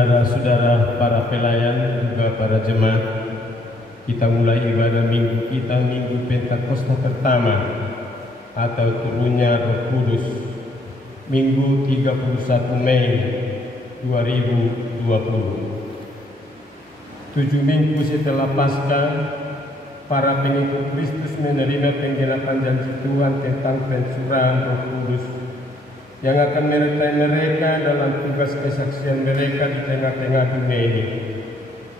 Saudara-saudara para pelayan juga para jemaat, kita mulai ibadah minggu kita, Minggu Pentakosta pertama atau turunnya Roh Kudus, Minggu 31 Mei 2020. 7 minggu setelah Paskah, para pengikut Kristus menerima penggenapan janji Tuhan tentang pencurahan Roh Kudus yang akan menyertai mereka dalam tugas kesaksian mereka di tengah-tengah dunia ini.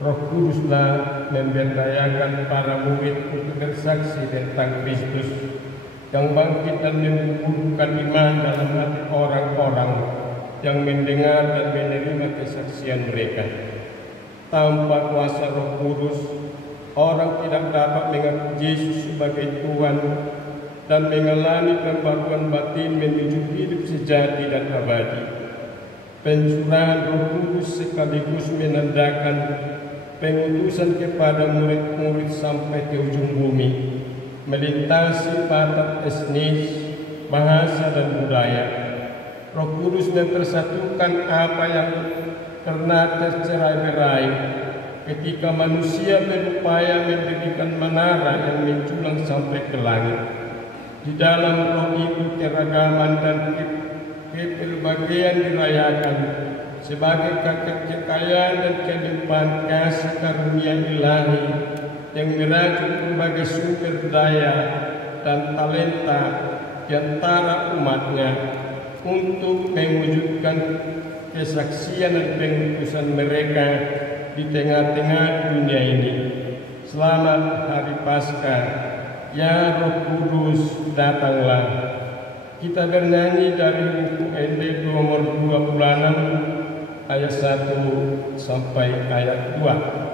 Roh Kuduslah memberdayakan para murid untuk bersaksi tentang Kristus yang bangkit dan menumbuhkan iman dalam hati orang-orang yang mendengar dan menerima kesaksian mereka. Tanpa kuasa Roh Kudus, orang tidak dapat mengaku Yesus sebagai Tuhan dan mengalami pembaruan batin menuju hidup sejati dan abadi. Pencurahan Roh Kudus sekaligus menandakan pengutusan kepada murid-murid sampai ke ujung bumi, melintasi batas etnis, bahasa dan budaya. Roh Kudus mempersatukan apa yang pernah tercerai-berai ketika manusia berupaya mendirikan menara yang menjulang sampai ke langit. Di dalam roh itu keragaman dan kepelbagaian dirayakan sebagai kekayaan dan kelimpahan kasih karunia ilahi yang merajut berbagai sumber daya dan talenta di antara umatnya untuk mewujudkan kesaksian dan pengutusan mereka di tengah-tengah dunia ini. Selamat Hari Paskah. Ya Roh Kudus, datanglah. Kita bernyanyi dari buku ND nomor 26 ayat 1 sampai ayat 2.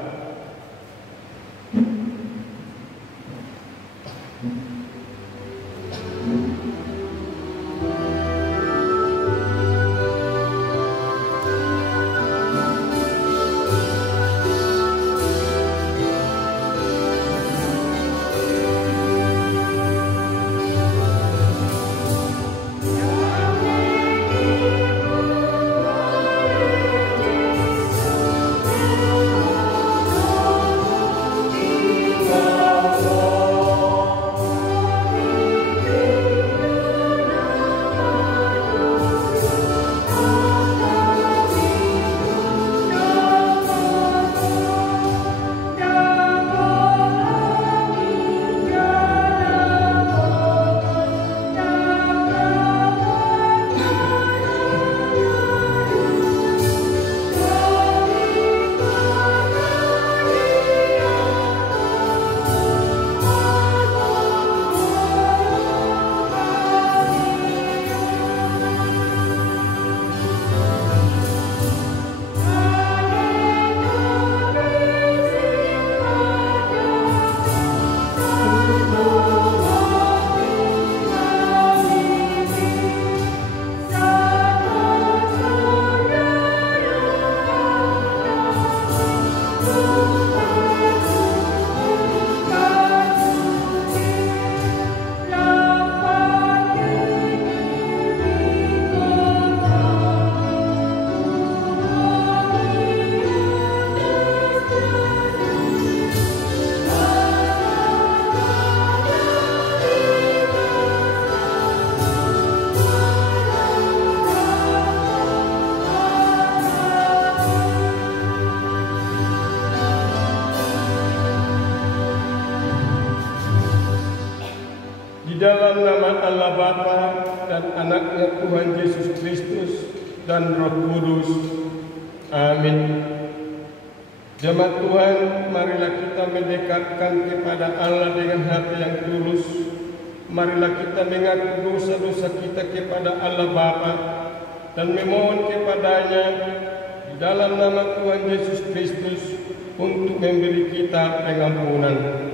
Di dalam nama Allah Bapa dan Anaknya Tuhan Yesus Kristus dan Roh Kudus. Amin. Jemaat Tuhan, marilah kita mendekatkan kepada Allah dengan hati yang tulus. Marilah kita mengaku dosa-dosa kita kepada Allah Bapa dan memohon kepadanya di dalam nama Tuhan Yesus Kristus untuk memberi kita pengampunan.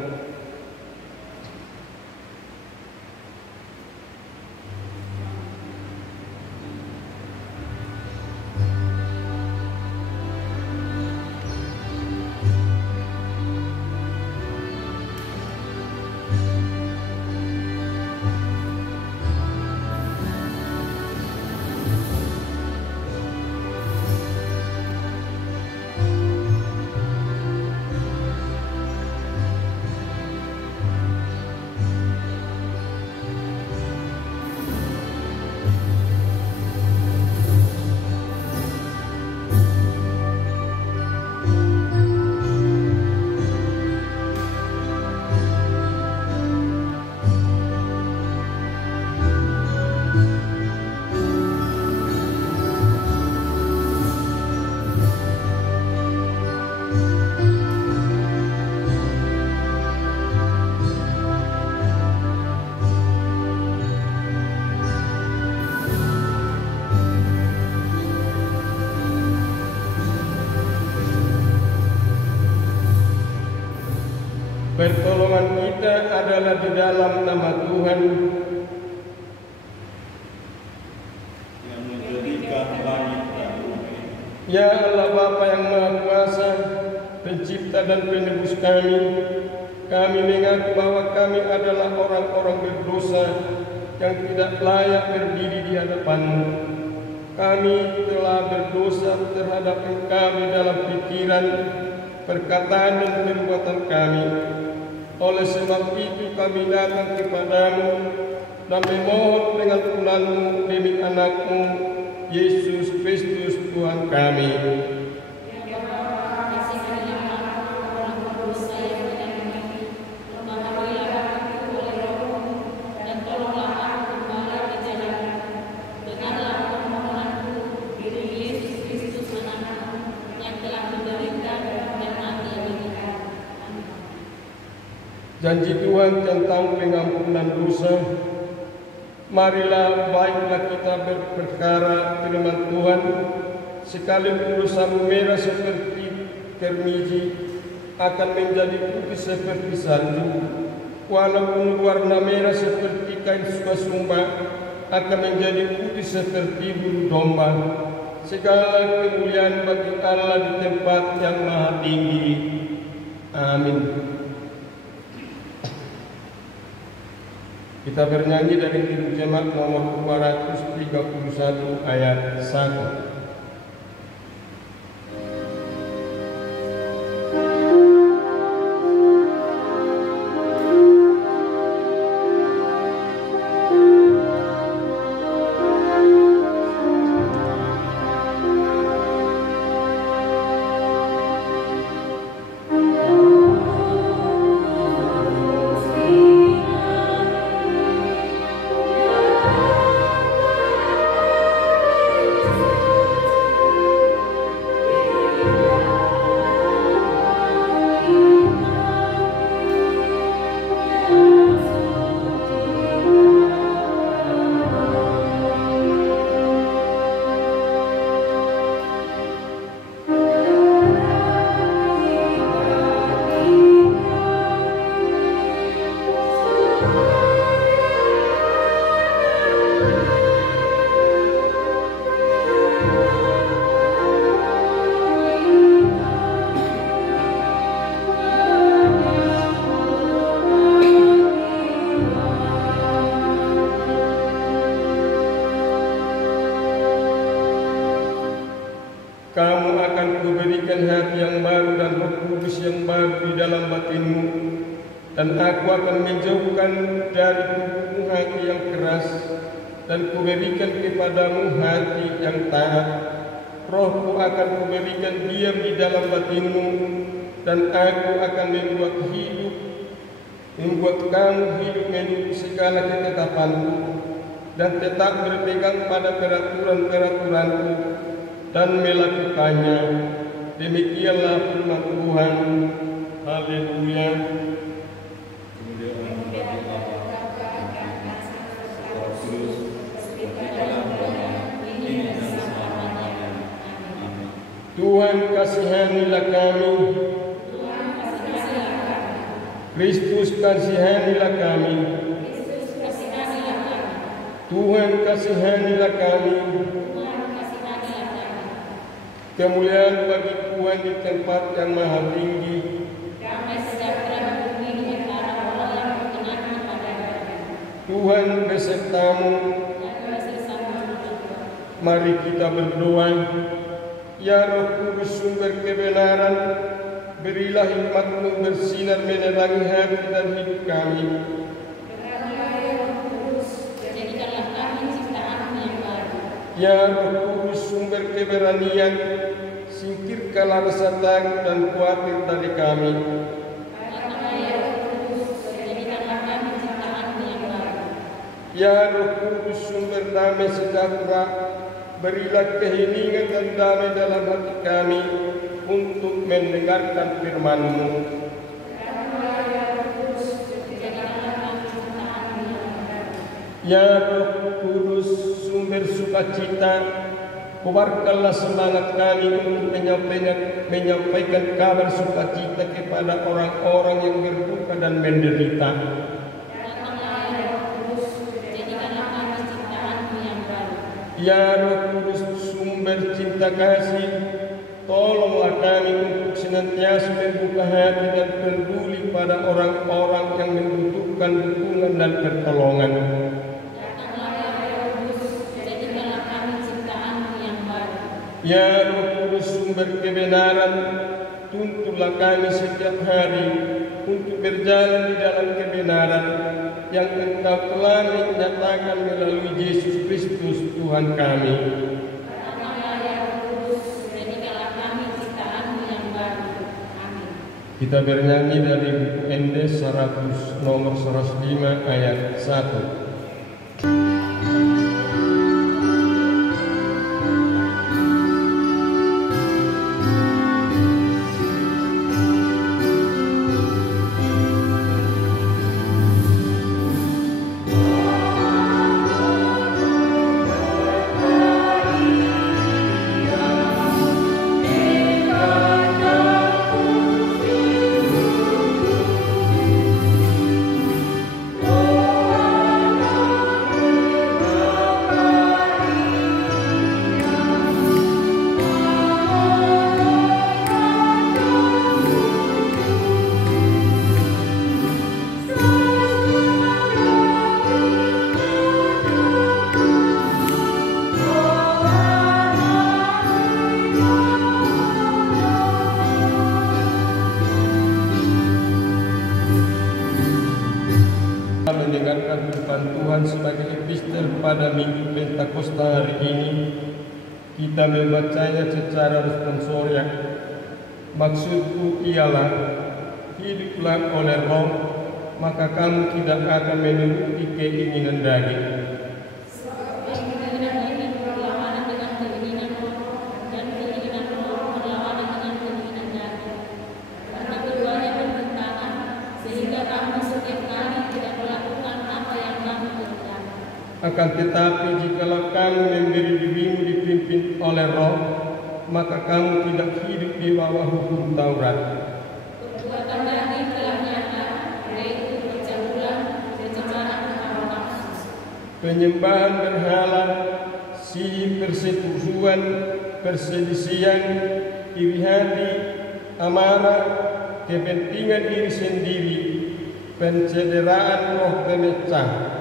Pertolongan kita adalah di dalam nama Tuhan yang menjadikan langit dan bumi. Ya Allah Bapa yang Maha Kuasa, Pencipta dan Penebus kami mengaku bahwa kami adalah orang-orang berdosa yang tidak layak berdiri di hadapan-Mu. Kami telah berdosa terhadap Engkau di dalam pikiran, perkataan dan perbuatan kami. Oleh sebab itu kami datang kepada-Mu dan memohon dengan pengakuan-Mu demi anak-Mu Yesus Kristus Tuhan kami. Janji Tuhan tentang pengampunan dosa. Marilah baiklah kita berperkara firman Tuhan, sekalipun dosamu merah seperti kermiji akan menjadi putih seperti salju, walaupun warna merah seperti kain sumba akan menjadi putih seperti bulu domba. Segala kemuliaan bagi Allah di tempat yang maha tinggi. Amin. Kita bernyanyi dari Kidung Jemaat nomor 231 ayat 1. Kamu akan kuberikan hati yang baru dan Roh Kudus yang baru di dalam batinmu, dan aku akan menjauhkan dari tubuhmu hati yang keras, dan kuberikan kepadamu hati yang taat. Rohku akan kuberikan diam di dalam batinmu, dan aku akan membuat kamu hidup menurut segala ketetapanku, dan tetap berpegang pada peraturan-peraturanku dan melakukannya. Demikianlah firman Tuhan. Haleluya. Tuhan kasihanilah kami. Kristus kasihanilah kami. Tuhan kasihanilah kami. Kemuliaan bagi Tuhan di tempat yang maha tinggi. Damai sejahtera bumi di antara orang yang berkenan kepada-Nya. Tuhan besertamu. Mari kita berdoa. Ya Roh Kudus sumber kebenaran, berilah hikmat-Mu bersinar menerangi hati dan hidup kami. Ya Roh Kudus sumber keberanian, singkirkanlah rasa takut dan khawatir dari kami. Ya Roh Kudus sumber damai sejahtera, berilah keheningan dan damai dalam hati kami untuk mendengarkan firman-Mu. Ya Roh Kudus sumber sukacita, Kobarkanlah semangat kami untuk menyampaikan kabar sukacita kepada orang-orang yang berduka dan menderita. Datanglah ya Roh Kudus, jadikanlah kami ciptaan-Mu yang baru. Ya Roh Kudus, sumber cinta kasih, tolonglah kami untuk senantiasa membuka hati dan peduli pada orang-orang yang membutuhkan dukungan dan pertolongan. Datanglah ya Roh Kudus, jadikanlah kami ciptaan-Mu yang baru. Ya Roh Kudus, sumber kebenaran, tuntunlah kami setiap hari untuk berjalan di dalam kebenaran yang Engkau telah menyatakan melalui Yesus Kristus Tuhan kami. Datanglah ya Roh Kudus, jadikanlah kami ciptaan-Mu yang baru. Amin. Kita bernyanyi dari buku Endes 100 nomor 105 ayat 1. Mendengarkan firman Tuhan sebagai epistel pada Minggu Pentakosta hari ini, kita membacanya secara responsorial. Maksudku ialah, hiduplah oleh Roh, maka kamu tidak akan menuruti keinginan daging. Keinginan ini berlawanan dengan keinginan roh, dan keinginan roh berlawanan dengan keinginan daging. Karena keduanya bertentangan, sehingga kamu setiap kali tidak melakukan apa yang kamu kerjakan. Akan tetapi jikalau kamu memberi dirimu dipimpin oleh Roh, maka kamu tidak hidup di bawah hukum Taurat. Perbuatan daging telah nyata, yaitu percabulan, pencemaran hawa nafsu, Penyembahan berhala, sihir, persetubuhan, perselisihan, iri hati, amarah, kepentingan diri sendiri, pencederaan roh pemecah.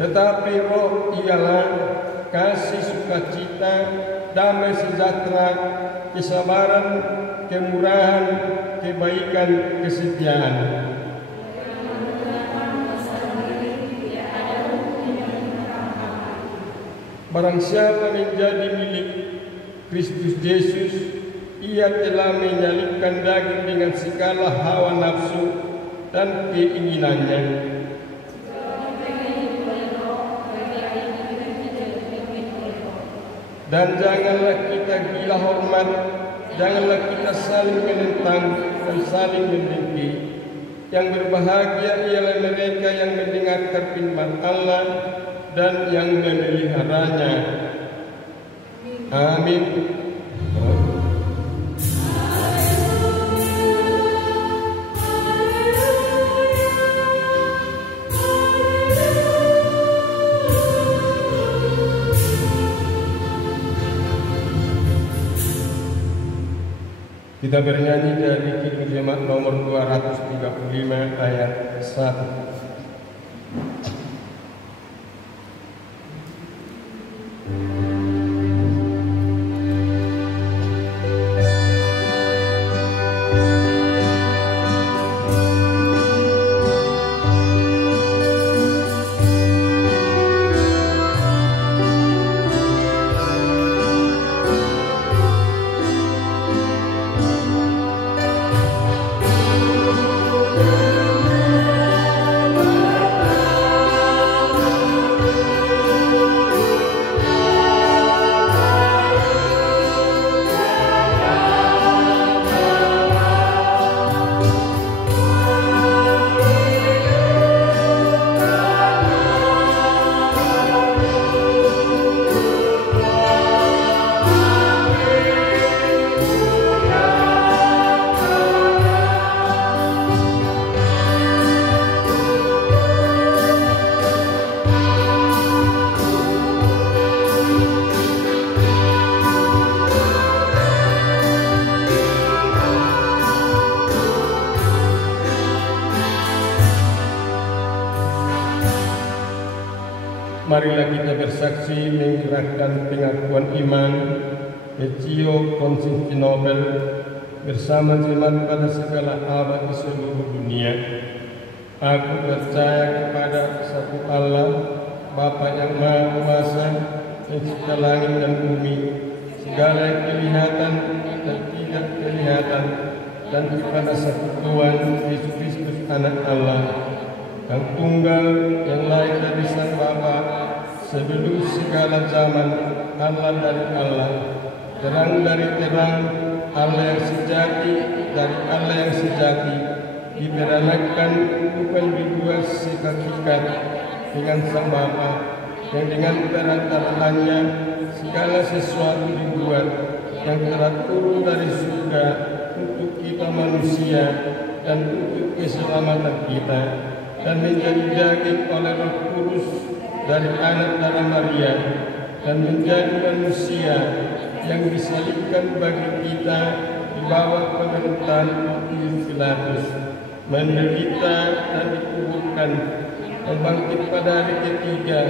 Tetapi roh ialah kasih, sukacita, damai sejahtera, kesabaran, kemurahan, kebaikan, kesetiaan. Barang siapa menjadi milik Kristus Yesus, ia telah menyalibkan daging dengan segala hawa nafsu dan keinginannya. Dan janganlah kita gila hormat, janganlah kita saling menentang dan saling membenci. Yang berbahagia ialah mereka yang mendengarkan firman Allah dan yang memeliharanya. Amin. Kita bernyanyi dari Kidung Jemaat nomor 235 ayat 1. marilah kita bersaksi menyerahkan pengakuan iman Eccio Konstantinopel bersama jemaat pada segala abad di seluruh dunia. Aku percaya kepada satu Allah, Bapa yang Maha Kuasa, pencipta langit dan bumi, segala yang kelihatan dan tidak kelihatan, dan kepada satu Tuhan Yesus Kristus Anak Allah, yang tunggal, yang lahir dari Sang Bapa, sebelum segala zaman, Allah dari Allah, terang dari terang, Allah yang sejati dari Allah yang sejati, diberanakan bukan dua sehakikat dengan Sang Bapa, yang dengan perantaraannya segala sesuatu dibuat, yang telah turun dari surga untuk kita manusia dan untuk keselamatan kita, dan menjadi daging oleh Roh Kudus dari anak darah Maria, dan menjadi manusia yang disalibkan bagi kita di bawah pemerintahan Pontius Pilatus, menderita dan dikuburkan, dan bangkit pada hari ketiga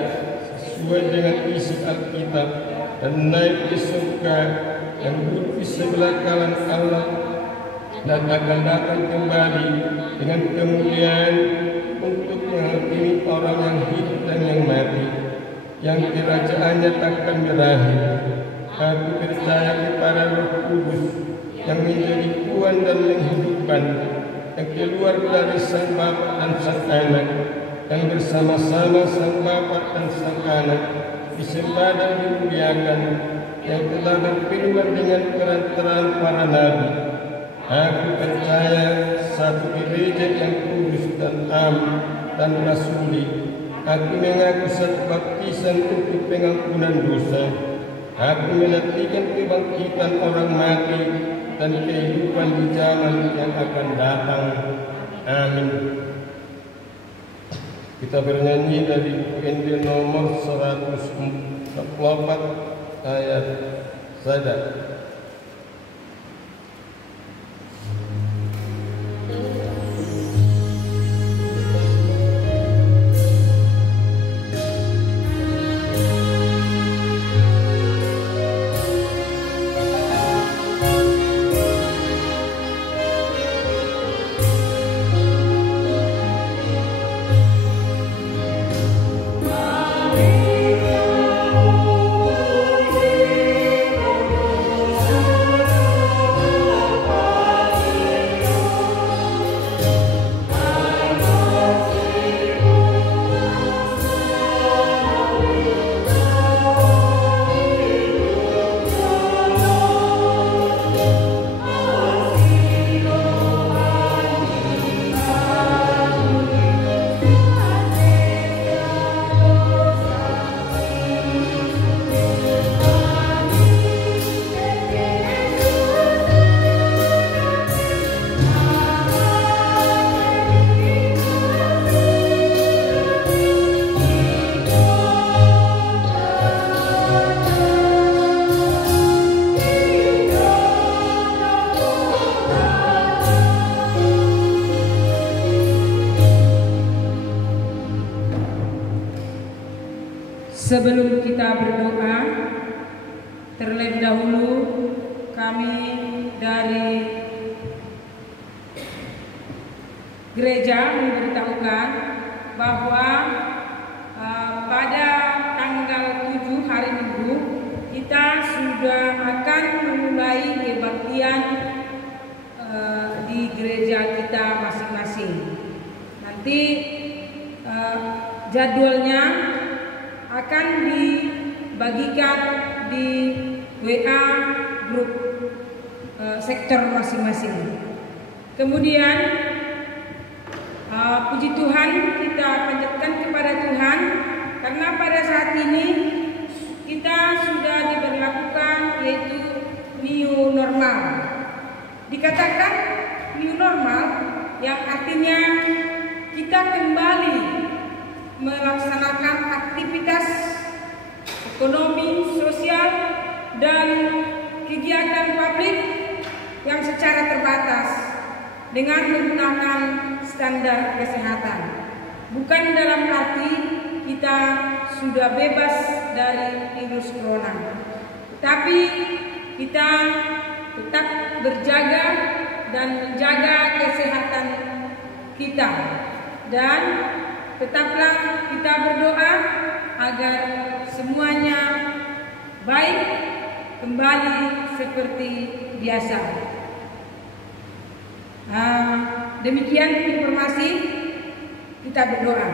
sesuai dengan isi Alkitab, dan naik ke surga dan duduk di sebelah kanan Allah, dan akan datang kembali dengan kemuliaan untuk menghakimi orang yang hidup dan yang mati, yang kerajaannya takkan berakhir. Aku percaya kepada Roh Kudus yang menjadi Tuhan dan menghidupkan, yang keluar dari Sang Bapa dan Sang Anak, yang bersama-sama Sang Bapa dan Sang Anak disembah dan dimuliakan, yang telah berfirman dengan perantaraan para nabi. Aku percaya satu gereja yang kudus dan am dan rasuli. Aku mengaku satu baptisan untuk pengampunan dosa. Aku menantikan kebangkitan orang mati dan kehidupan di zaman yang akan datang. Amin. Kita bernyanyi dari UND nomor 144 ayat 1. Sebelum kita berdoa, terlebih dahulu kami dari gereja memberitahukan bahwa pada tanggal 7 hari Minggu kita sudah akan memulai kebaktian di gereja kita masing-masing. Nanti jadwalnya akan dibagikan di WA grup sektor masing-masing. Kemudian puji Tuhan, kita panjatkan kepada Tuhan karena pada saat ini kita sudah diberlakukan yaitu new normal. Dikatakan new normal yang artinya kita kembali melaksanakan aktivitas ekonomi, sosial, dan kegiatan publik yang secara terbatas dengan menggunakan standar kesehatan. Bukan dalam arti kita sudah bebas dari virus corona. Tapi kita tetap berjaga dan menjaga kesehatan kita. Dan tetaplah kita berdoa agar semuanya baik kembali seperti biasa. Demikian informasi, kita berdoa.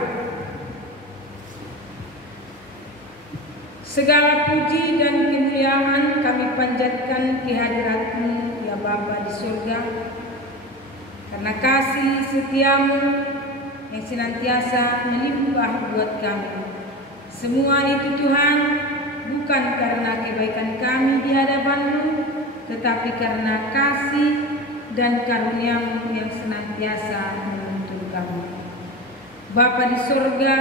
Segala puji dan kemuliaan kami panjatkan di hadirat-Mu ya Bapa di surga, karena kasih setiamu yang senantiasa melimpah buat kami. Semua itu Tuhan bukan karena kebaikan kami di hadapan-Mu, tetapi karena kasih dan karunia-Mu yang senantiasa menuntun kami. Bapa di surga,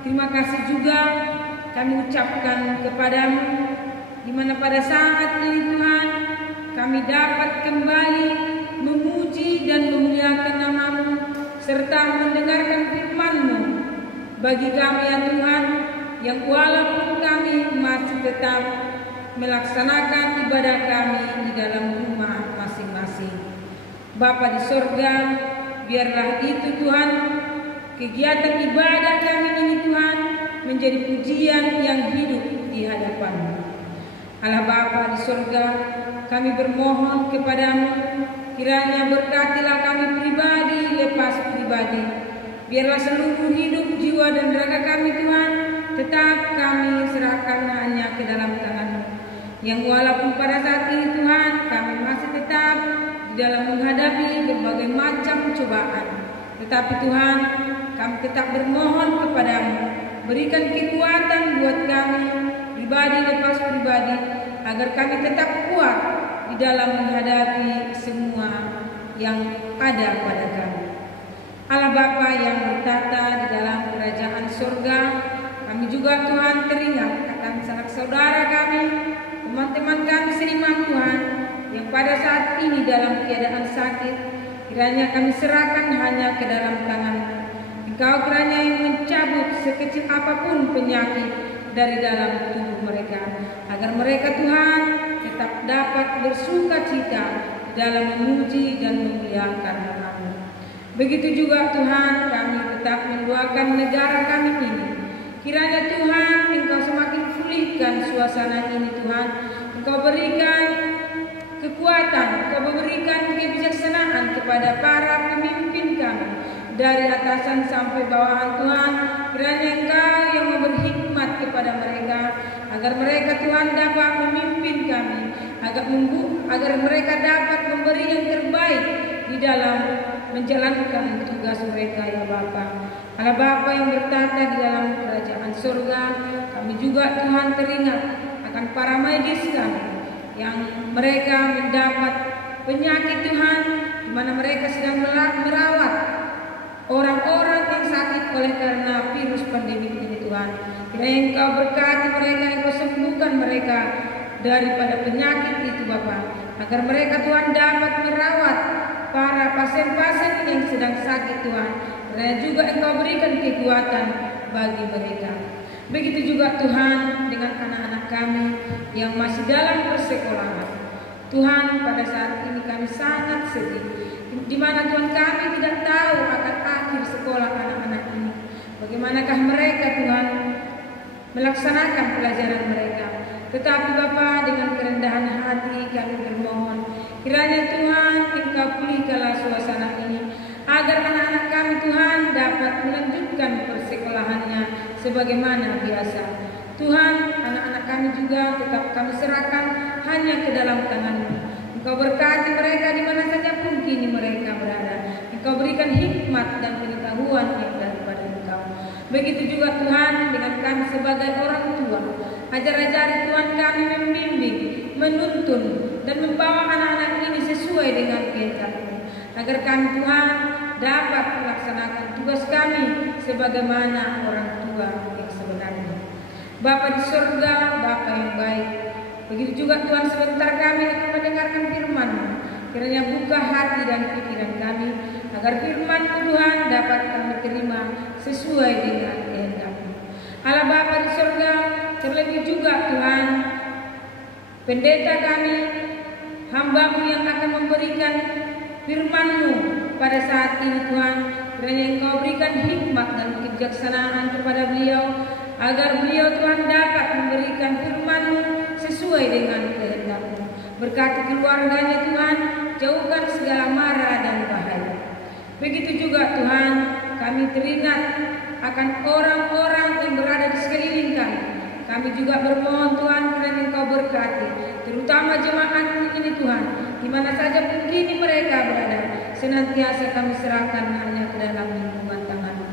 terima kasih juga kami ucapkan kepadamu, di mana pada saat ini Tuhan kami dapat kembali memuji dan memuliakan nama-Mu serta mendengarkan firman-Mu bagi kami ya Tuhan, yang walaupun kami masih tetap melaksanakan ibadah kami di dalam rumah masing-masing. Bapa di surga, biarlah itu Tuhan, kegiatan ibadah kami ini Tuhan menjadi pujian yang hidup di hadapan-Mu. Allah Bapa di surga, kami bermohon kepadamu, kiranya berkatilah kami pribadi lepas pribadi. Biarlah seluruh hidup, jiwa dan raga kami Tuhan, tetap kami serahkan hanya ke dalam tangan-Mu. Yang walaupun pada saat ini Tuhan kami masih tetap di dalam menghadapi berbagai macam cobaan, tetapi Tuhan kami tetap bermohon kepadamu, berikan kekuatan buat kami pribadi lepas pribadi, agar kami tetap kuat di dalam menghadapi semua yang ada pada kami. Allah Bapa yang bertata di dalam kerajaan surga, kami juga Tuhan teringat akan sanak saudara kami, teman-teman kami seiman Tuhan, yang pada saat ini dalam keadaan sakit. Kiranya kami serahkan hanya ke dalam tangan-Mu. Engkau kiranya yang mencabut sekecil apapun penyakit dari dalam tubuh mereka, agar mereka Tuhan tetap dapat bersuka cita dalam memuji dan memuliakan nama-Mu. Begitu juga Tuhan kami tetap mendoakan negara kami ini. Kiranya Tuhan Engkau semakin pulihkan suasana ini Tuhan. Engkau berikan kekuatan, Engkau berikan kebijaksanaan kepada para pemimpin kami, dari atasan sampai bawahan Tuhan. Kiranya Engkau yang memberi hikmat kepada mereka, agar mereka Tuhan dapat memimpin kami, agar mereka dapat memberi yang terbaik di dalam menjalankan tugas mereka ya Bapa. Allah Bapa yang bertata di dalam kerajaan surga, kami juga Tuhan teringat akan para medis kami yang mereka mendapat penyakit Tuhan, di mana mereka sedang merawat orang-orang yang sakit oleh karena virus pandemi ini Tuhan. Kiranya Engkau berkati mereka, Engkau sembuhkan mereka daripada penyakit itu Bapa, agar mereka Tuhan dapat merawat para pasien-pasien yang sedang sakit Tuhan. Kiranya juga Engkau berikan kekuatan bagi mereka. Begitu juga Tuhan dengan anak-anak kami yang masih dalam persekolahan. Tuhan, pada saat ini kami sangat sedih, di mana Tuhan kami tidak tahu akan akhir sekolah anak-anak ini. Bagaimanakah mereka Tuhan melaksanakan pelajaran mereka. Tetapi Bapa, dengan kerendahan hati kami bermohon, kiranya Tuhan Engkau pulihkanlah suasana ini, agar anak-anak kami Tuhan dapat melanjutkan persekolahannya sebagaimana biasa. Tuhan, anak-anak kami juga tetap kami serahkan hanya ke dalam tangan-Mu. Engkau berkati mereka di mana saja pun kini mereka berada. Engkau berikan hikmat dan pengetahuan yang daripada Engkau. Begitu juga Tuhan dengan kami sebagai orang tua. Ajar-ajari Tuhan kami membimbing, menuntun, dan membawa anak-anak ini sesuai dengan kehendak-Mu, agar kami Tuhan dapat melaksanakan tugas kami sebagaimana orang tua yang sebenarnya. Bapa di surga, Bapa yang baik, begitu juga Tuhan sebentar kami akan mendengarkan firman-Mu. Kiranya buka hati dan pikiran kami, agar firman-Mu Tuhan dapat kami terima sesuai dengan kehendak-Mu. Allah Bapa di surga, terlebih juga Tuhan, pendeta kami, hamba-Mu yang akan memberikan firman-Mu pada saat ini Tuhan, kiranya Engkau berikan hikmat dan kebijaksanaan kepada beliau, agar beliau Tuhan dapat memberikan firman-Mu sesuai dengan kehendak-Mu. Berkati keluarganya Tuhan, jauhkan segala mara dan bahaya. Begitu juga Tuhan, kami teringat akan orang-orang yang berada di sekeliling kami. Kami juga bermohon Tuhan, kiranya Engkau berkati, terutama jemaat ini Tuhan, di mana saja pun kini mereka berada, senantiasa kami serahkan hanya ke dalam lindungan tangan-Mu.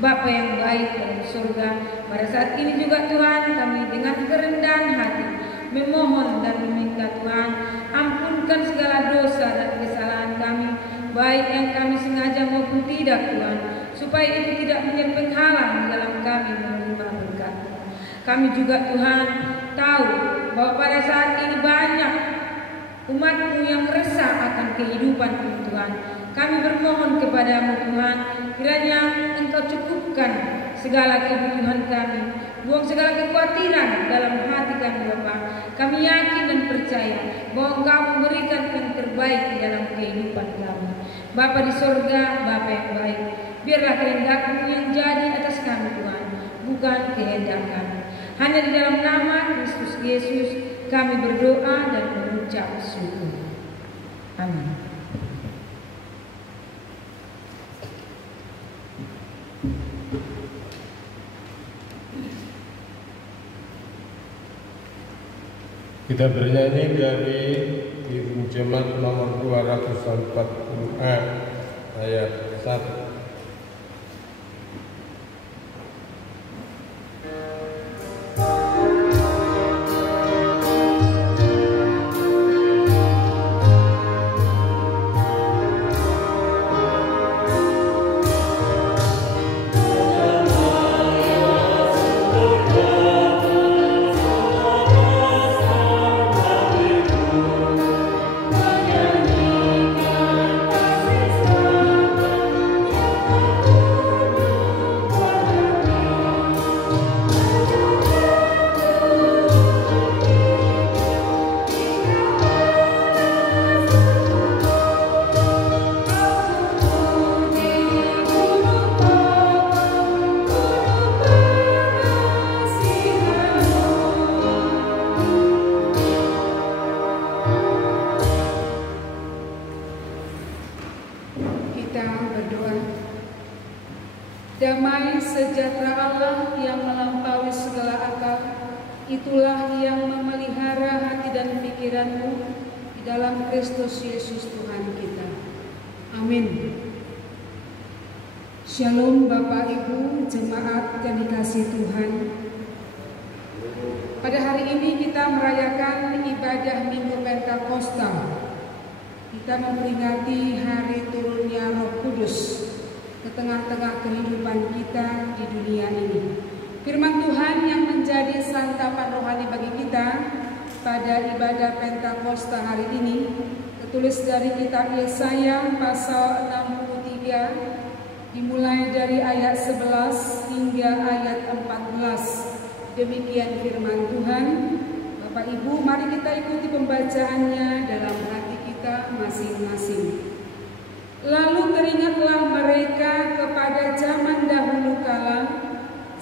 Bapa yang baik dalam surga, pada saat ini juga Tuhan, kami dengan kerendahan hati memohon dan meminta Tuhan, ampunkan segala dosa dan kesalahan kami, baik yang kami sengaja maupun tidak Tuhan, supaya itu tidak menjadi penghalang dalam kami menerima berkat. Kami juga Tuhan tahu bahwa pada saat ini banyak umat-Mu yang resah akan kehidupan Tuhan. Kami bermohon kepada-Mu Tuhan, kiranya Engkau cukupkan segala kebutuhan kami, buang segala kekhawatiran dalam hati kami Bapa. Kami yakin dan percaya bahwa Engkau memberikan yang terbaik di dalam kehidupan kami. Bapa di surga, Bapa yang baik, biarlah kehendak-Mu yang jadi atas kami Tuhan, bukan kehendak kami. Hanya di dalam nama Kristus Yesus kami berdoa dan mengucap syukur. Amin. Kita bernyanyi dari Ibu Jemaat nomor 240A ayat 1. Damai sejahtera Allah yang melampaui segala akal, itulah yang memelihara hati dan pikiranmu di dalam Kristus Yesus Tuhan kita. Amin. Shalom Bapak Ibu, jemaat yang dikasihi Tuhan. Pada hari ini kita merayakan ibadah Minggu Pentakosta. Kita memperingati hari turunnya Roh Kudus ke tengah-tengah kehidupan kita di dunia ini. Firman Tuhan yang menjadi santapan rohani bagi kita pada ibadah Pentakosta hari ini tertulis dari kitab Yesaya pasal 63 dimulai dari ayat 11 hingga ayat 14. Demikian firman Tuhan. Bapak Ibu, mari kita ikuti pembacaannya dalam hati kita masing-masing. Lalu teringatlah mereka kepada zaman dahulu kala,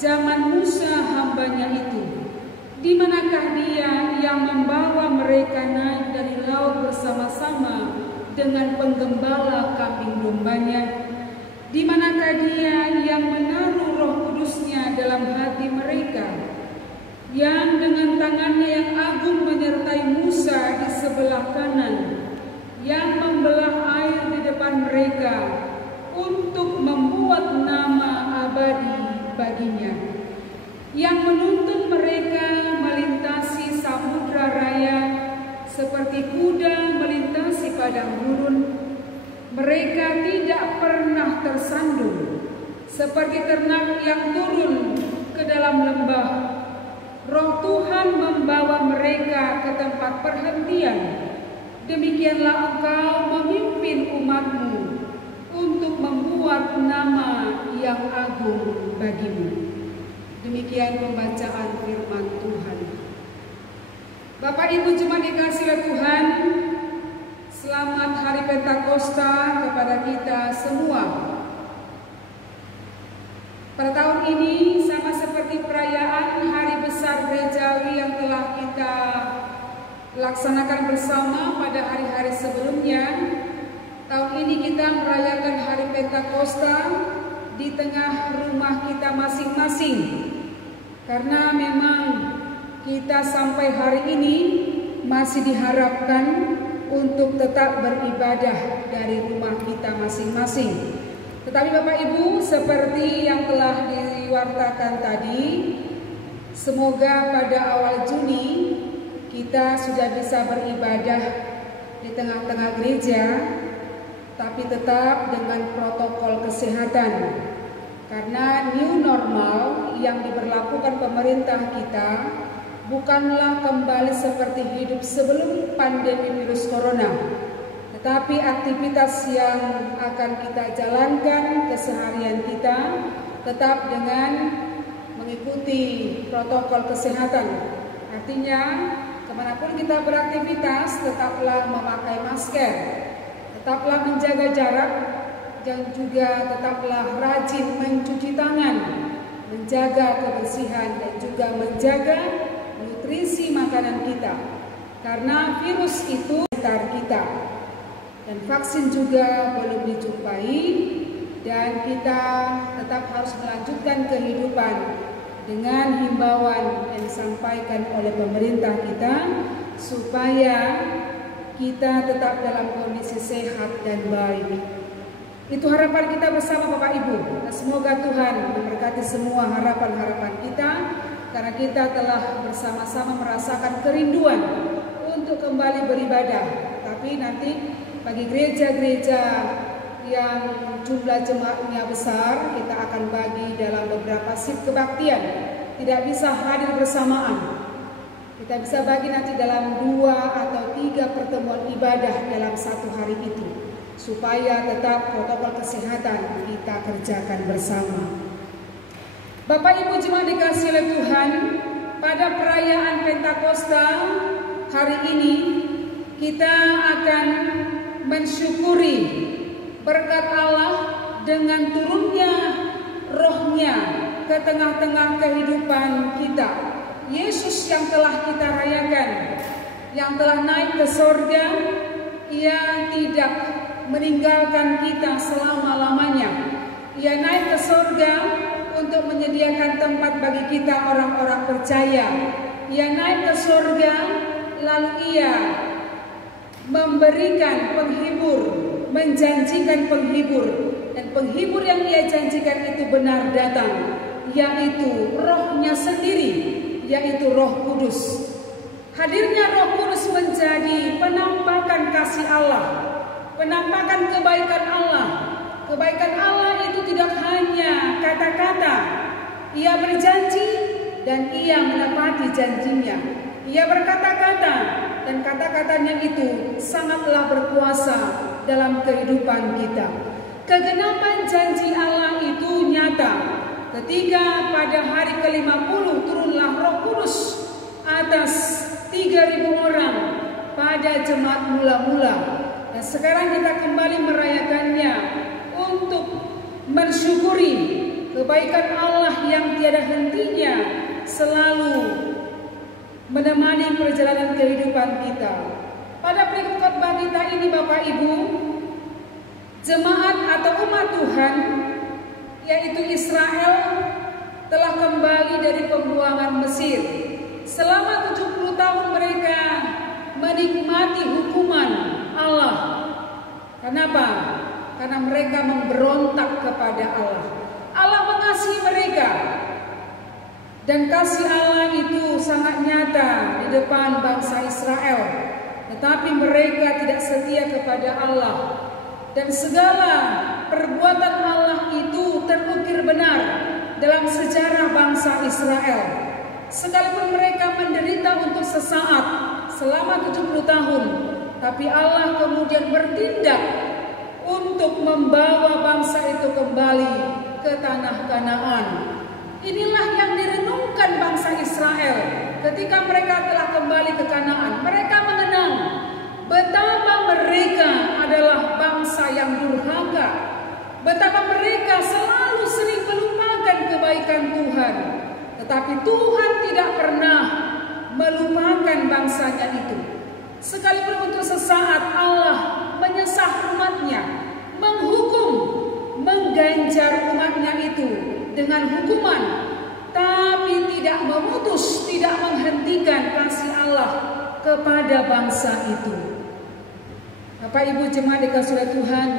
zaman Musa hambanya itu. Di manakah dia yang membawa mereka naik dari laut bersama-sama dengan penggembala kambing dombanya? Di manakah dia yang menaruh Roh Kudusnya dalam hati mereka, yang dengan tangannya yang agung menyertai Musa di sebelah kanan, yang membelah air di depan mereka untuk membuat nama abadi baginya, yang menuntun mereka melintasi samudra raya seperti kuda melintasi padang gurun. Mereka tidak pernah tersandung seperti ternak yang turun ke dalam lembah. Roh Tuhan membawa mereka ke tempat perhentian. Demikianlah engkau memimpin umat-Mu untuk membuat nama yang agung bagimu. Demikian pembacaan firman Tuhan. Bapak Ibu jemaat dikasihi oleh Tuhan, selamat Hari Pentakosta kepada kita semua. Pada tahun ini sama seperti perayaan Hari Besar Gerejawi yang telah kita laksanakan bersama pada hari-hari sebelumnya, tahun ini kita merayakan Hari Pentakosta di tengah rumah kita masing-masing. Karena memang kita sampai hari ini masih diharapkan untuk tetap beribadah dari rumah kita masing-masing. Tetapi Bapak Ibu, seperti yang telah diwartakan tadi, semoga pada awal Juni kita sudah bisa beribadah di tengah-tengah gereja, tapi tetap dengan protokol kesehatan. Karena new normal yang diberlakukan pemerintah kita bukanlah kembali seperti hidup sebelum pandemi virus corona, tetapi aktivitas yang akan kita jalankan keseharian kita tetap dengan mengikuti protokol kesehatan. Artinya kemanapun kita beraktivitas tetaplah memakai masker, tetaplah menjaga jarak, dan juga tetaplah rajin mencuci tangan, menjaga kebersihan dan juga menjaga nutrisi makanan kita. Karena virus itu sekitar kita dan vaksin juga belum dijumpai, dan kita tetap harus melanjutkan kehidupan dengan himbauan yang disampaikan oleh pemerintah kita supaya kita tetap dalam kondisi sehat dan baik. Itu harapan kita bersama Bapak Ibu. Semoga Tuhan memberkati semua harapan-harapan kita, karena kita telah bersama-sama merasakan kerinduan untuk kembali beribadah. Tapi nanti bagi gereja-gereja yang jumlah jemaatnya besar, kita akan bagi dalam beberapa shift kebaktian. Tidak bisa hadir bersamaan. Kita bisa bagi nanti dalam 2 atau 3 pertemuan ibadah dalam satu hari itu, supaya tetap protokol kesehatan kita kerjakan bersama. Bapak Ibu jemaat dikasihi oleh Tuhan, pada perayaan Pentakosta hari ini kita akan mensyukuri berkat Allah dengan turunnya Roh-Nya ke tengah-tengah kehidupan kita. Yesus yang telah kita rayakan, yang telah naik ke sorga, Ia tidak meninggalkan kita selama-lamanya. Ia naik ke sorga untuk menyediakan tempat bagi kita orang-orang percaya. Ia naik ke sorga, lalu Ia memberikan penghibur, menjanjikan penghibur, dan penghibur yang Ia janjikan itu benar datang, yaitu Roh-Nya sendiri, yaitu Roh Kudus. Hadirnya Roh Kudus menjadi penampakan kasih Allah, penampakan kebaikan Allah. Kebaikan Allah itu tidak hanya kata-kata. Ia berjanji dan Ia menepati janjinya. Ia berkata-kata dan kata-katanya itu sangatlah berkuasa dalam kehidupan kita. Kegenapan janji Allah itu nyata ketika pada hari ke-50 turunlah Roh Kudus atas 3.000 orang pada jemaat mula-mula. Dan sekarang kita kembali merayakannya untuk mensyukuri kebaikan Allah yang tiada hentinya selalu menemani perjalanan kehidupan kita. Pada berikut khotbah kita ini Bapak Ibu, jemaat atau umat Tuhan yaitu Israel telah kembali dari pembuangan Mesir. Selama 70 tahun mereka menikmati hukuman Allah. Kenapa? Karena mereka memberontak kepada Allah. Allah mengasihi mereka, dan kasih Allah itu sangat nyata di depan bangsa Israel. Tetapi mereka tidak setia kepada Allah, dan segala perbuatan Allah itu terukir benar dalam sejarah bangsa Israel. Sekalipun mereka menderita untuk sesaat selama 70 tahun, tapi Allah kemudian bertindak untuk membawa bangsa itu kembali ke tanah Kanaan. Inilah yang dirindukan ketika mereka telah kembali ke Kanaan, mereka mengenang betapa mereka adalah bangsa yang durhaka, betapa mereka selalu sering melupakan kebaikan Tuhan. Tetapi Tuhan tidak pernah melupakan bangsanya itu. Sekalipun untuk sesaat Allah menyesah umatnya, menghukum, mengganjar umatnya itu dengan hukuman, tapi tidak memutus, tidak menghentikan kasih Allah kepada bangsa itu. Bapak Ibu jemaat dikasihi oleh Tuhan,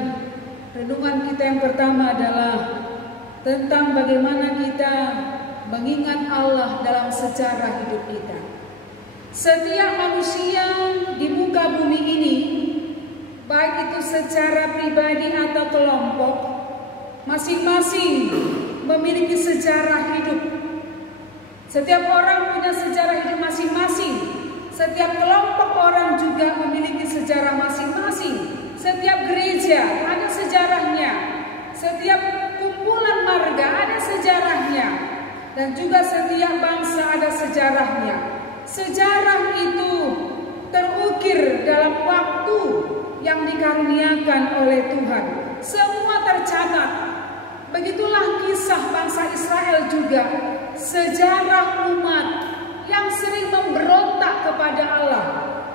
renungan kita yang pertama adalah tentang bagaimana kita mengingat Allah dalam sejarah hidup kita. Setiap manusia di muka bumi ini, baik itu secara pribadi atau kelompok, masing-masing memiliki sejarah hidup. Setiap orang punya sejarah hidup masing-masing. Setiap kelompok orang juga memiliki sejarah masing-masing. Setiap gereja ada sejarahnya. Setiap kumpulan marga ada sejarahnya. Dan juga setiap bangsa ada sejarahnya. Sejarah itu terukir dalam waktu yang dikaruniakan oleh Tuhan. Semua tercatat. Begitulah kisah bangsa Israel juga. Sejarah umat yang sering memberontak kepada Allah.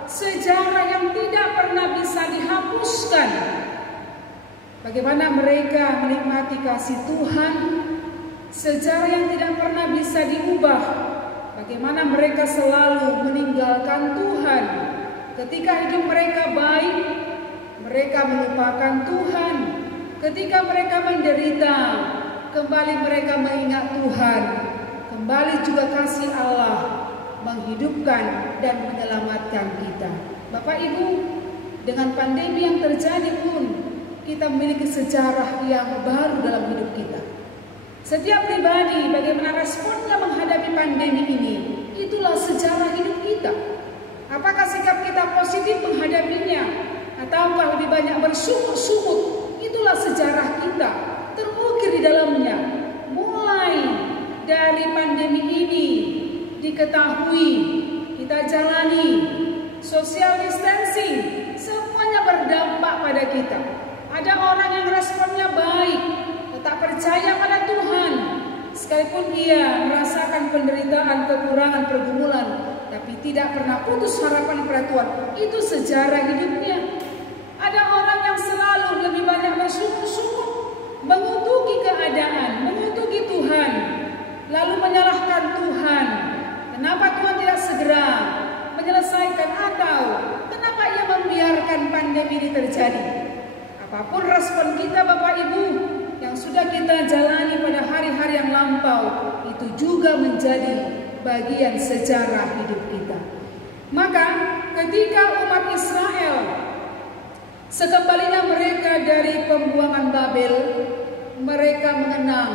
Sejarah yang tidak pernah bisa dihapuskan. Bagaimana mereka menikmati kasih Tuhan. Sejarah yang tidak pernah bisa diubah. Bagaimana mereka selalu meninggalkan Tuhan. Ketika hidup mereka baik, mereka melupakan Tuhan. Ketika mereka menderita, kembali mereka mengingat Tuhan. Kembali juga kasih Allah menghidupkan dan menyelamatkan kita. Bapak Ibu, dengan pandemi yang terjadi pun kita memiliki sejarah yang baru dalam hidup kita. Setiap pribadi bagaimana responnya menghadapi pandemi ini, itulah sejarah hidup kita. Apakah sikap kita positif menghadapinya, ataukah lebih banyak bersungut-sungut? Itulah sejarah kita, terukir di dalamnya. Mulai dari pandemi ini diketahui, kita jalani social distancing, semuanya berdampak pada kita. Ada orang yang responnya baik, tetap percaya pada Tuhan, sekalipun ia merasakan penderitaan, kekurangan, pergumulan, tapi tidak pernah putus harapan pada Tuhan. Itu sejarah hidupnya. Ada orang yang selalu lebih banyak bersungut-sungut, mengutuki keadaan, mengutuki Tuhan, lalu menyalahkan Tuhan. Kenapa Tuhan tidak segera menyelesaikan, atau kenapa ia membiarkan pandemi ini terjadi? Apapun respon kita Bapak Ibu yang sudah kita jalani pada hari-hari yang lampau, itu juga menjadi bagian sejarah hidup kita. Maka ketika umat Israel sekembalinya mereka dari pembuangan Babel, mereka mengenang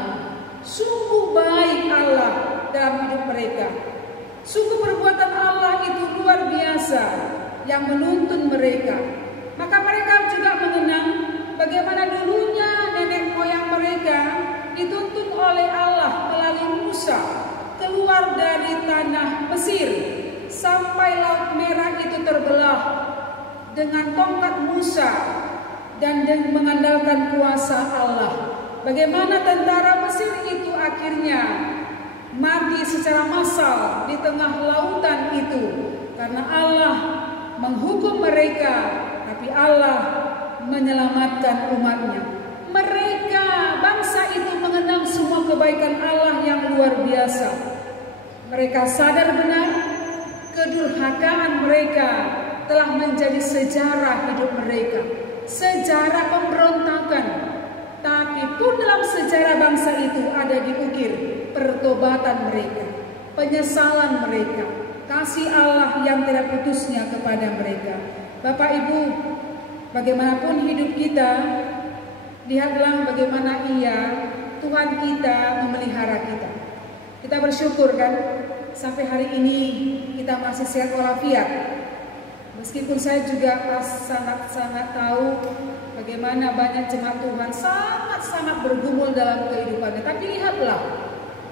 sungguh baik Allah dalam hidup mereka. Sungguh perbuatan Allah itu luar biasa yang menuntun mereka. Maka mereka juga mengenang bagaimana dulunya nenek moyang mereka dituntun oleh Allah melalui Musa keluar dari tanah Mesir sampai Laut Merah itu terbelah dengan tongkat Musa dan mengandalkan kuasa Allah. Bagaimana tentara Mesir itu akhirnya mati secara massal di tengah lautan itu karena Allah menghukum mereka, tapi Allah menyelamatkan umatnya. Mereka, bangsa itu mengenang semua kebaikan Allah yang luar biasa. Mereka sadar benar kedurhakaan mereka telah menjadi sejarah hidup mereka, sejarah pemberontakan. Tapi pun dalam sejarah bangsa itu ada diukir pertobatan mereka, penyesalan mereka, kasih Allah yang tidak putusnya kepada mereka. Bapak Ibu, bagaimanapun hidup kita, lihatlah bagaimana Tuhan kita memelihara kita. Kita bersyukur kan, sampai hari ini kita masih sehat walafiat. Meskipun saya juga sangat-sangat tahu bagaimana banyak jemaat Tuhan sangat-sangat bergumul dalam kehidupannya. Tapi lihatlah,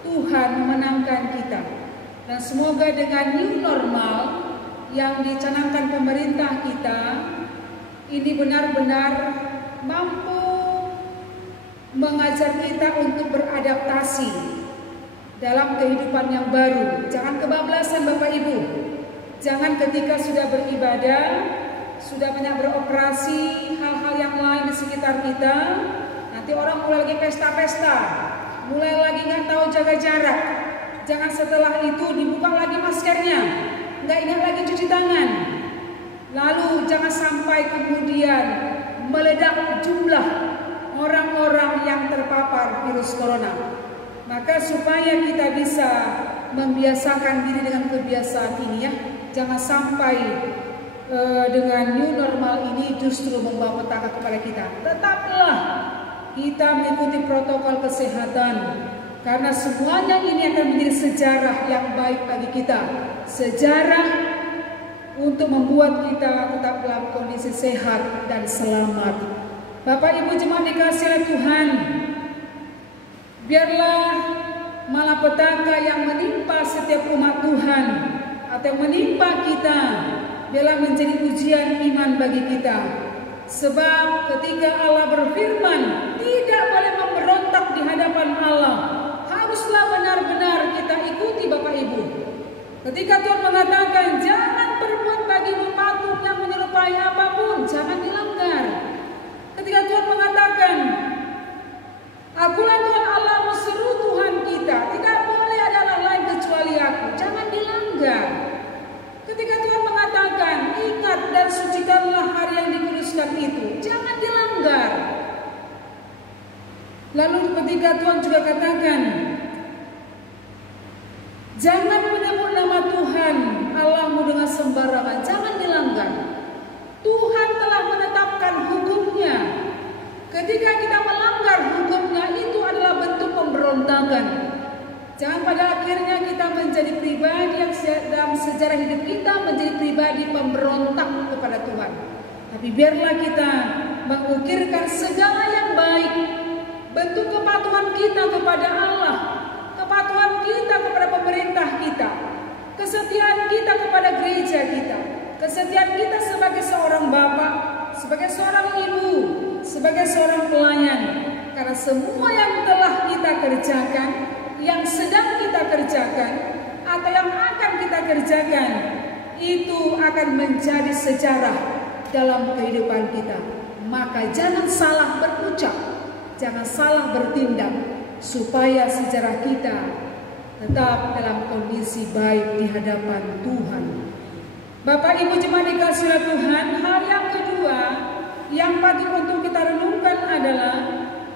Tuhan memenangkan kita. Dan semoga dengan new normal yang dicanangkan pemerintah kita ini benar-benar mampu mengajar kita untuk beradaptasi dalam kehidupan yang baru. Jangan kebablasan Bapak Ibu. Jangan ketika sudah beribadah, sudah banyak beroperasi hal-hal yang lain di sekitar kita, nanti orang mulai lagi pesta-pesta, mulai lagi nggak tahu jaga jarak. Jangan setelah itu dibuka lagi maskernya, nggak ingat lagi cuci tangan. Lalu jangan sampai kemudian meledak jumlah orang-orang yang terpapar virus corona. Maka supaya kita bisa membiasakan diri dengan kebiasaan ini ya, jangan sampai dengan new normal ini justru membawa petaka kepada kita. Tetaplah kita mengikuti protokol kesehatan, karena semuanya ini akan menjadi sejarah yang baik bagi kita. Sejarah untuk membuat kita tetap dalam kondisi sehat dan selamat. Bapak Ibu jemaat dikasihi oleh Tuhan, biarlah malapetaka yang menimpa setiap umat Tuhan atau yang menimpa kita biarlah menjadi ujian iman bagi kita. Sebab ketika Allah berfirman, tidak boleh memberontak di hadapan Allah. Haruslah benar-benar kita ikuti Bapak Ibu. Ketika Tuhan mengatakan jangan berbuat bagimu patung yang menyerupai apapun, jangan dilanggar. Ketika Tuhan mengatakan Akulah Tuhan Allahmu, seru Tuhan kita, tidak boleh ada Allah lain kecuali Aku, jangan dilanggar. Ketika Tuhan mengatakan ingat dan sucikanlah hari yang dikuduskan itu, jangan dilanggar. Lalu ketika Tuhan juga katakan jangan menyebut nama Tuhan Allahmu dengan sembarangan, jangan dilanggar. Tuhan telah menetapkan hukumnya. Ketika kita melanggar hukumnya, itu adalah bentuk pemberontakan. Jangan pada akhirnya kita menjadi pribadi yang dalam sejarah hidup kita menjadi pribadi pemberontak kepada Tuhan. Tapi biarlah kita mengukirkan segala yang baik, bentuk kepatuhan kita kepada Allah, kepatuhan kita kepada pemerintah kita, kesetiaan kita kepada gereja kita, kesetiaan kita sebagai seorang bapak, sebagai seorang ibu, sebagai seorang pelayan. Karena semua yang telah kita kerjakan, yang sedang kita kerjakan, atau yang akan kita kerjakan, itu akan menjadi sejarah dalam kehidupan kita. Maka jangan salah berucap, jangan salah bertindak, supaya sejarah kita tetap dalam kondisi baik di hadapan Tuhan. Bapak Ibu jemaat dikasihi oleh Tuhan, hal yang kedua yang patut untuk kita renungkan adalah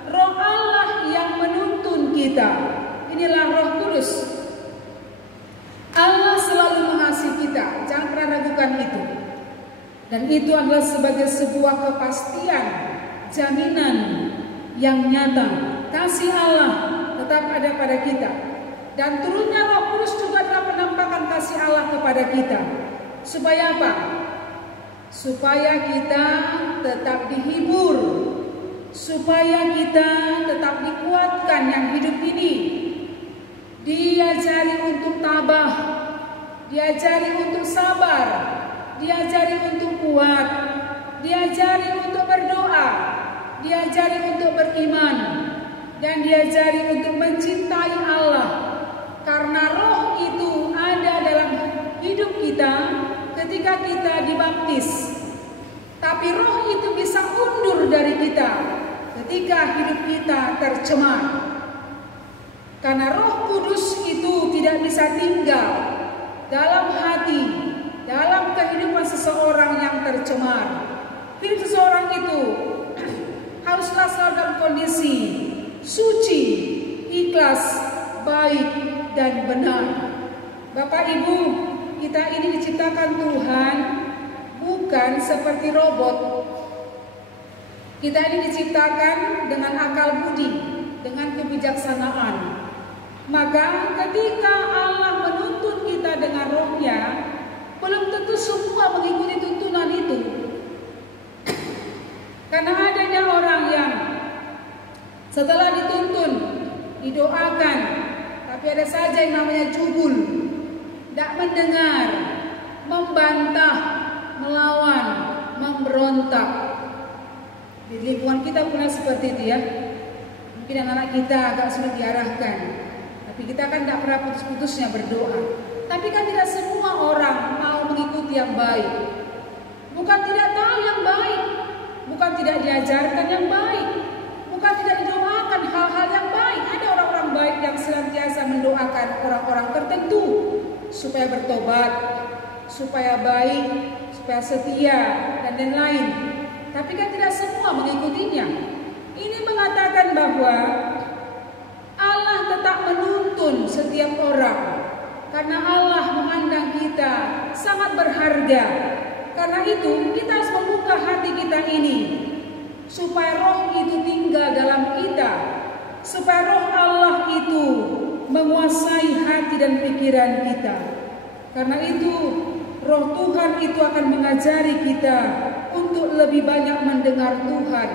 Roh Allah yang menuntun kita. Inilah Roh Kudus. Allah selalu mengasihi kita, jangan pernah ragukan itu. Dan itu adalah sebagai sebuah kepastian, jaminan yang nyata. Kasih Allah tetap ada pada kita. Dan turunnya Roh Kudus juga adalah penampakan kasih Allah kepada kita. Supaya apa? Supaya kita tetap dihibur, supaya kita tetap dikuatkan yang hidup ini. Diajari untuk tabah, diajari untuk sabar, diajari untuk kuat, diajari untuk berdoa, diajari untuk beriman, dan diajari untuk mencintai Allah. Karena Roh itu ada dalam hidup kita ketika kita dibaptis. Tapi Roh itu bisa undur dari kita ketika hidup kita tercemar. Karena Roh Kudus itu tidak bisa tinggal dalam hati, dalam kehidupan seseorang yang tercemar. Hidup seseorang itu haruslah selalu dalam kondisi suci, ikhlas, baik, dan benar. Bapak Ibu, kita ini diciptakan Tuhan bukan seperti robot. Kita ini diciptakan dengan akal budi, dengan kebijaksanaan. Maka ketika Allah menuntun kita dengan Roh-Nya, belum tentu semua mengikuti tuntunan itu. Karena adanya orang yang setelah dituntun, didoakan, tapi ada saja yang namanya jubul. tidak mendengar, membantah, melawan, memberontak. Di lingkungan kita pernah seperti itu ya. Mungkin anak-anak kita agak sulit diarahkan, tapi kita kan tidak pernah putus-putusnya berdoa. Tapi kan tidak semua orang mau mengikuti yang baik. Bukan tidak tahu yang baik, bukan tidak diajarkan yang baik, bukan tidak didoakan hal-hal yang baik. Ada orang-orang baik yang senantiasa mendoakan orang-orang tertentu supaya bertobat, supaya baik, supaya setia, dan lain-lain. Tapi kan tidak semua mengikutinya. Ini mengatakan bahwa Allah tetap menuntun setiap orang, karena Allah memandang kita sangat berharga. Karena itu kita harus membuka hati kita ini, supaya roh itu tinggal dalam kita, supaya roh Allah itu menguasai hati dan pikiran kita. Karena itu roh Tuhan itu akan mengajari kita untuk lebih banyak mendengar Tuhan,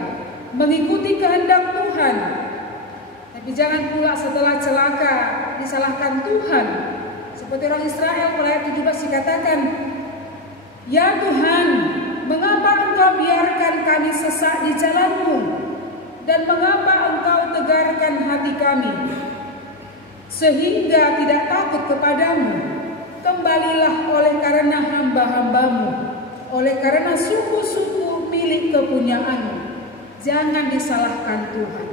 mengikuti kehendak Tuhan. Tapi jangan pula setelah celaka disalahkan Tuhan. Seperti orang Israel, ayat 17 dikatakan, "Ya Tuhan, mengapa Engkau biarkan kami sesat di jalan-Mu, dan mengapa Engkau tegarkan hati kami, sehingga tidak takut kepadamu? Kembalilah oleh karena hamba-hamba-Mu, oleh karena suku-suku milik kepunyaan-Mu." Jangan disalahkan Tuhan.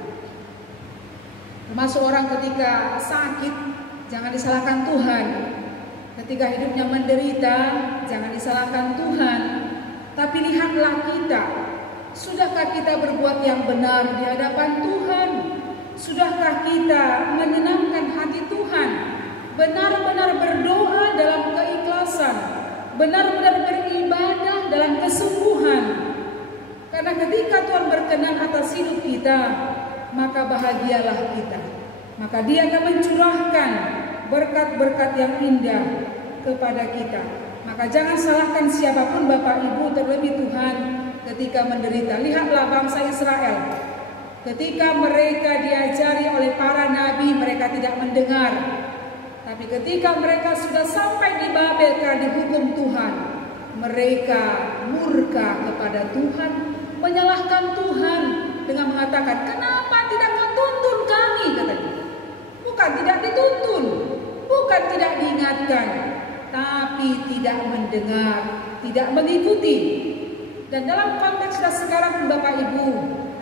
Termasuk orang ketika sakit, jangan disalahkan Tuhan. Ketika hidupnya menderita, jangan disalahkan Tuhan. Tapi lihatlah kita, sudahkah kita berbuat yang benar di hadapan Tuhan? Sudahkah kita menyenangkan hati Tuhan? Benar-benar berdoa dalam keikhlasan, benar-benar beribadah dalam kesungguhan. Karena ketika Tuhan berkenan atas hidup kita, maka bahagialah kita. Maka Dia akan mencurahkan berkat-berkat yang indah kepada kita. Maka jangan salahkan siapapun, Bapak Ibu, terlebih Tuhan ketika menderita. Lihatlah bangsa Israel. Ketika mereka diajari oleh para nabi, mereka tidak mendengar. Tapi ketika mereka sudah sampai di Babel karena dihukum Tuhan, mereka murka kepada Tuhan, menyalahkan Tuhan dengan mengatakan, "Kenapa tidak kau tuntun kami?" katanya. Bukan tidak dituntun, bukan tidak diingatkan, tapi tidak mendengar, tidak mengikuti. Dan dalam konteks kita sekarang, Bapak Ibu,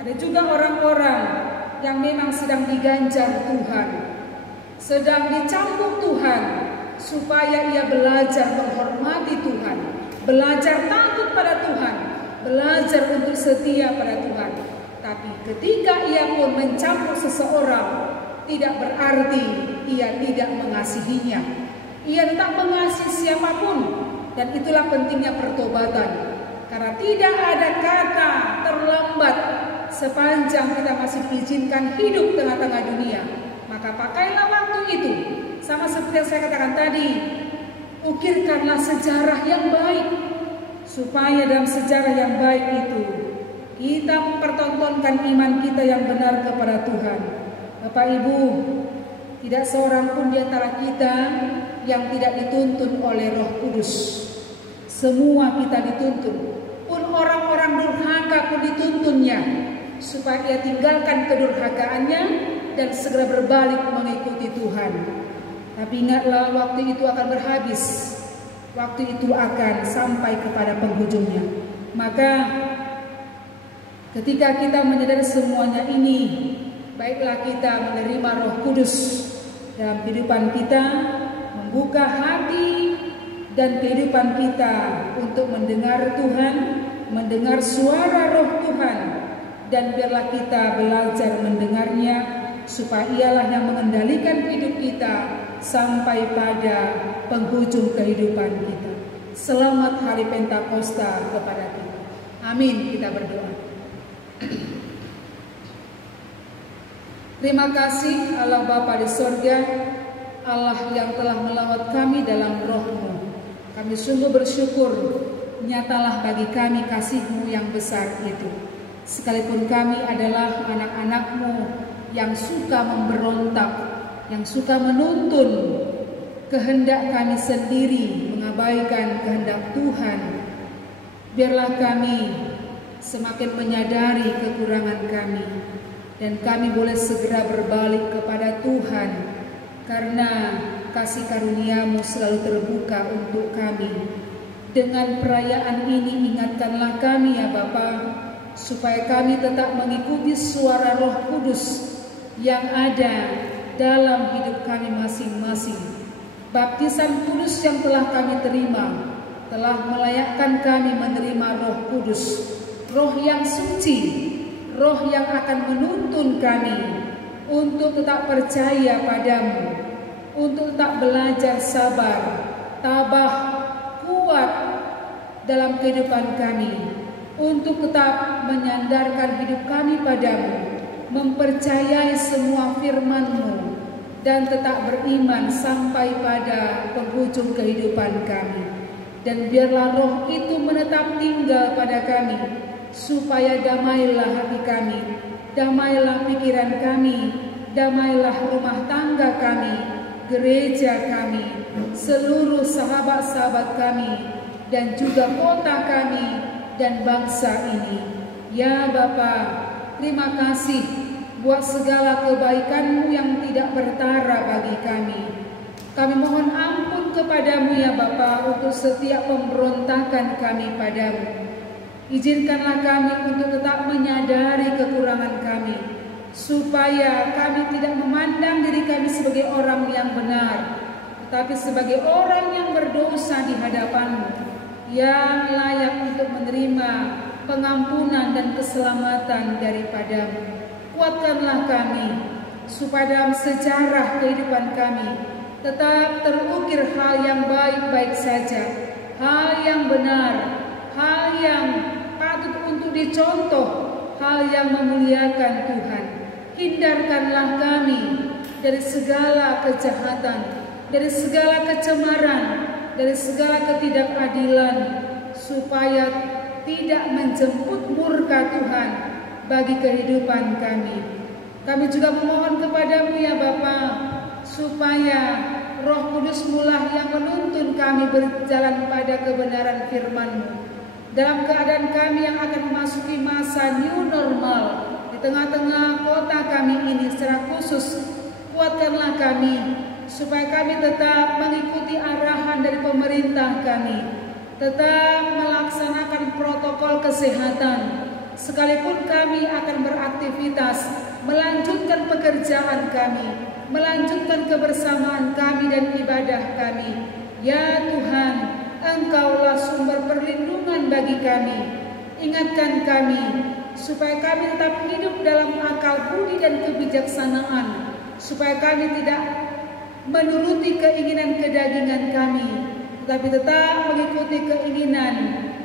ada juga orang-orang yang memang sedang diganjar Tuhan, sedang dicambuk Tuhan, supaya ia belajar menghormati Tuhan, belajar takut pada Tuhan, belajar untuk setia pada Tuhan. Tapi ketika ia pun mencambuk seseorang, tidak berarti ia tidak mengasihinya. Ia tetap mengasihi siapapun. Dan itulah pentingnya pertobatan. Karena tidak ada kata terlambat sepanjang kita masih diizinkan hidup tengah-tengah dunia. Maka pakailah waktu itu. Sama seperti yang saya katakan tadi, ukirkanlah sejarah yang baik, supaya dalam sejarah yang baik itu kita mempertontonkan iman kita yang benar kepada Tuhan. Bapak Ibu, tidak seorang pun di antara kita yang tidak dituntun oleh Roh Kudus. Semua kita dituntun. Pun orang-orang durhaka pun dituntunnya, supaya ia tinggalkan kedurhakaannya dan segera berbalik mengikuti Tuhan. Tapi ingatlah, waktu itu akan berhabis. Waktu itu akan sampai kepada penghujungnya. Maka ketika kita menyadari semuanya ini, baiklah kita menerima Roh Kudus dalam kehidupan kita, membuka hati dan kehidupan kita untuk mendengar Tuhan, mendengar suara Roh Tuhan, dan biarlah kita belajar mendengarnya, supaya ialah yang mengendalikan hidup kita sampai pada penghujung kehidupan kita. Selamat Hari Pentakosta kepada kita. Amin. Kita berdoa. Terima kasih Allah Bapa di sorga, Allah yang telah melawat kami dalam Roh-Mu. Kami sungguh bersyukur, nyatalah bagi kami kasih-Mu yang besar itu. Sekalipun kami adalah anak-anak-Mu yang suka memberontak, yang suka menuntun, kehendak kami sendiri mengabaikan kehendak Tuhan. Biarlah kami semakin menyadari kekurangan kami, dan kami boleh segera berbalik kepada Tuhan, karena kasih karunia-Mu selalu terbuka untuk kami. Dengan perayaan ini ingatkanlah kami ya Bapa, supaya kami tetap mengikuti suara Roh Kudus yang ada dalam hidup kami masing-masing. Baptisan kudus yang telah kami terima telah melayakkan kami menerima Roh Kudus, Roh yang suci, Roh yang akan menuntun kami untuk tetap percaya padamu, untuk tetap belajar sabar, tabah, kuat dalam kehidupan kami, untuk tetap menyandarkan hidup kami padamu, mempercayai semua firman-Mu, dan tetap beriman sampai pada penghujung kehidupan kami. Dan biarlah Roh itu menetap tinggal pada kami, supaya damailah hati kami, damailah pikiran kami, damailah rumah tangga kami, gereja kami, seluruh sahabat-sahabat kami, dan juga kota kami dan bangsa ini. Ya Bapa, terima kasih buat segala kebaikan-Mu yang tidak bertara bagi kami. Kami mohon ampun kepadamu ya Bapa untuk setiap pemberontakan kami padamu. Izinkanlah kami untuk tetap menyadari kekurangan kami, supaya kami tidak memandang diri kami sebagai orang yang benar, tetapi sebagai orang yang berdosa di hadapan-Mu, yang layak untuk menerima pengampunan dan keselamatan daripada-Mu. Kuatkanlah kami, supaya dalam sejarah kehidupan kami tetap terukir hal yang baik-baik saja, hal yang benar, hal yang patut untuk dicontoh, hal yang memuliakan Tuhan. Hindarkanlah kami dari segala kejahatan, dari segala kecemaran, dari segala ketidakadilan, supaya tidak menjemput murka Tuhan bagi kehidupan kami. Kami juga memohon kepadamu ya Bapa, supaya Roh Kudus-Mu lah yang menuntun kami berjalan pada kebenaran firman-Mu. Dalam keadaan kami yang akan memasuki masa new normal di tengah-tengah kota kami ini secara khusus, kuatkanlah kami supaya kami tetap mengikuti arahan dari pemerintah kami, tetap melaksanakan protokol kesehatan. Sekalipun kami akan beraktivitas, melanjutkan pekerjaan kami, melanjutkan kebersamaan kami dan ibadah kami. Ya Tuhan, Engkaulah sumber perlindungan bagi kami. Ingatkan kami, supaya kami tetap hidup dalam akal budi dan kebijaksanaan, supaya kami tidak menuruti keinginan kedagingan kami, tetapi tetap mengikuti keinginan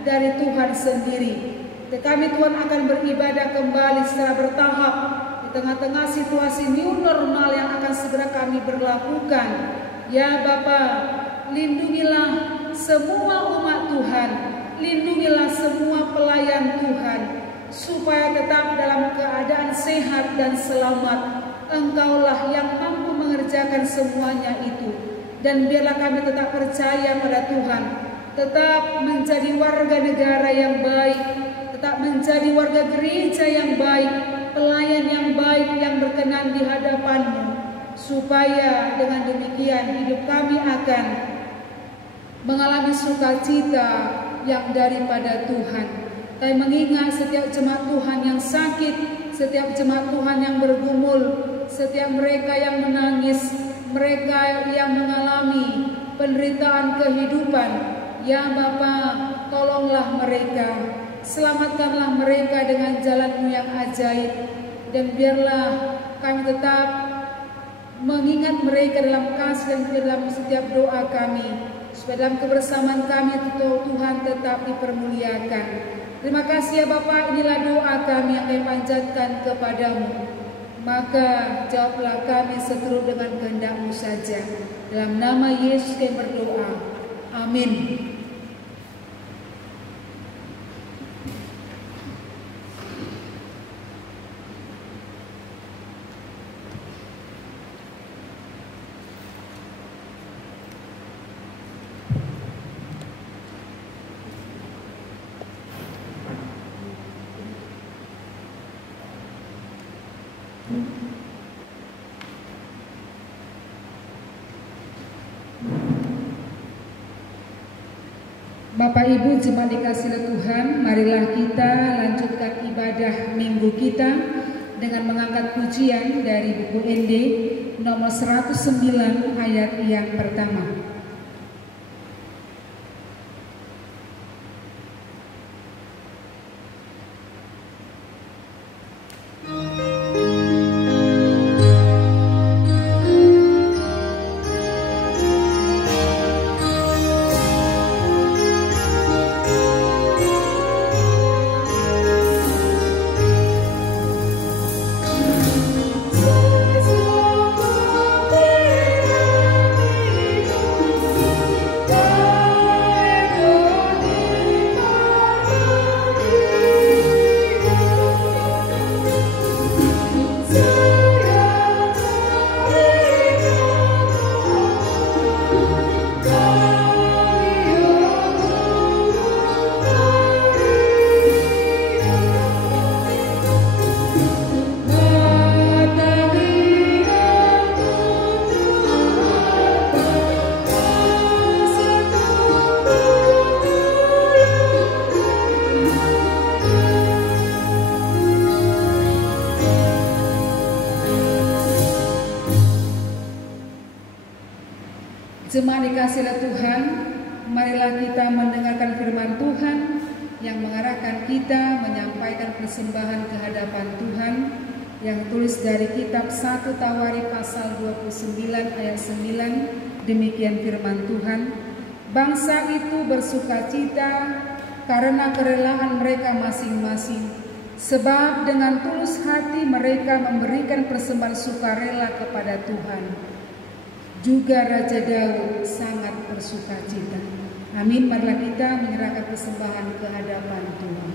dari Tuhan sendiri. Kami Tuhan akan beribadah kembali secara bertahap di tengah-tengah situasi new normal yang akan segera kami berlakukan. Ya Bapa, lindungilah semua umat Tuhan, lindungilah semua pelayan Tuhan, supaya tetap dalam keadaan sehat dan selamat. Engkaulah yang mampu mengerjakan semuanya itu. Dan biarlah kami tetap percaya pada Tuhan, tetap menjadi warga negara yang baik, tetap menjadi warga gereja yang baik, pelayan yang baik yang berkenan di hadapan-Mu, supaya dengan demikian hidup kami akan mengalami sukacita yang daripada Tuhan. Kami mengingat setiap jemaat Tuhan yang sakit, setiap jemaat Tuhan yang bergumul, setiap mereka yang menangis, mereka yang mengalami penderitaan kehidupan. Ya Bapa, tolonglah mereka, selamatkanlah mereka dengan jalan-Mu yang ajaib, dan biarlah kami tetap mengingat mereka dalam kasih dan dalam setiap doa kami, supaya dalam kebersamaan kami Tuhan tetap dipermuliakan. Terima kasih ya Bapa, inilah doa kami yang kami panjatkan kepadamu. Maka jawablah kami seturut dengan kehendak-Mu saja. Dalam nama Yesus kami berdoa. Amin. Bapak Ibu jemaat dikasihi Tuhan, marilah kita lanjutkan ibadah minggu kita dengan mengangkat pujian dari buku ND nomor 109 ayat yang pertama. Jemaat dikasihi Tuhan, marilah kita mendengarkan firman Tuhan yang mengarahkan kita menyampaikan persembahan ke hadapan Tuhan yang tulis dari kitab 1 Tawarikh pasal 29 ayat 9. Demikian firman Tuhan, bangsa itu bersukacita karena kerelaan mereka masing-masing, sebab dengan tulus hati mereka memberikan persembahan sukarela kepada Tuhan. Juga Raja Daud sangat bersukacita. Amin. Marilah kita menyerahkan persembahan ke hadapan Tuhan.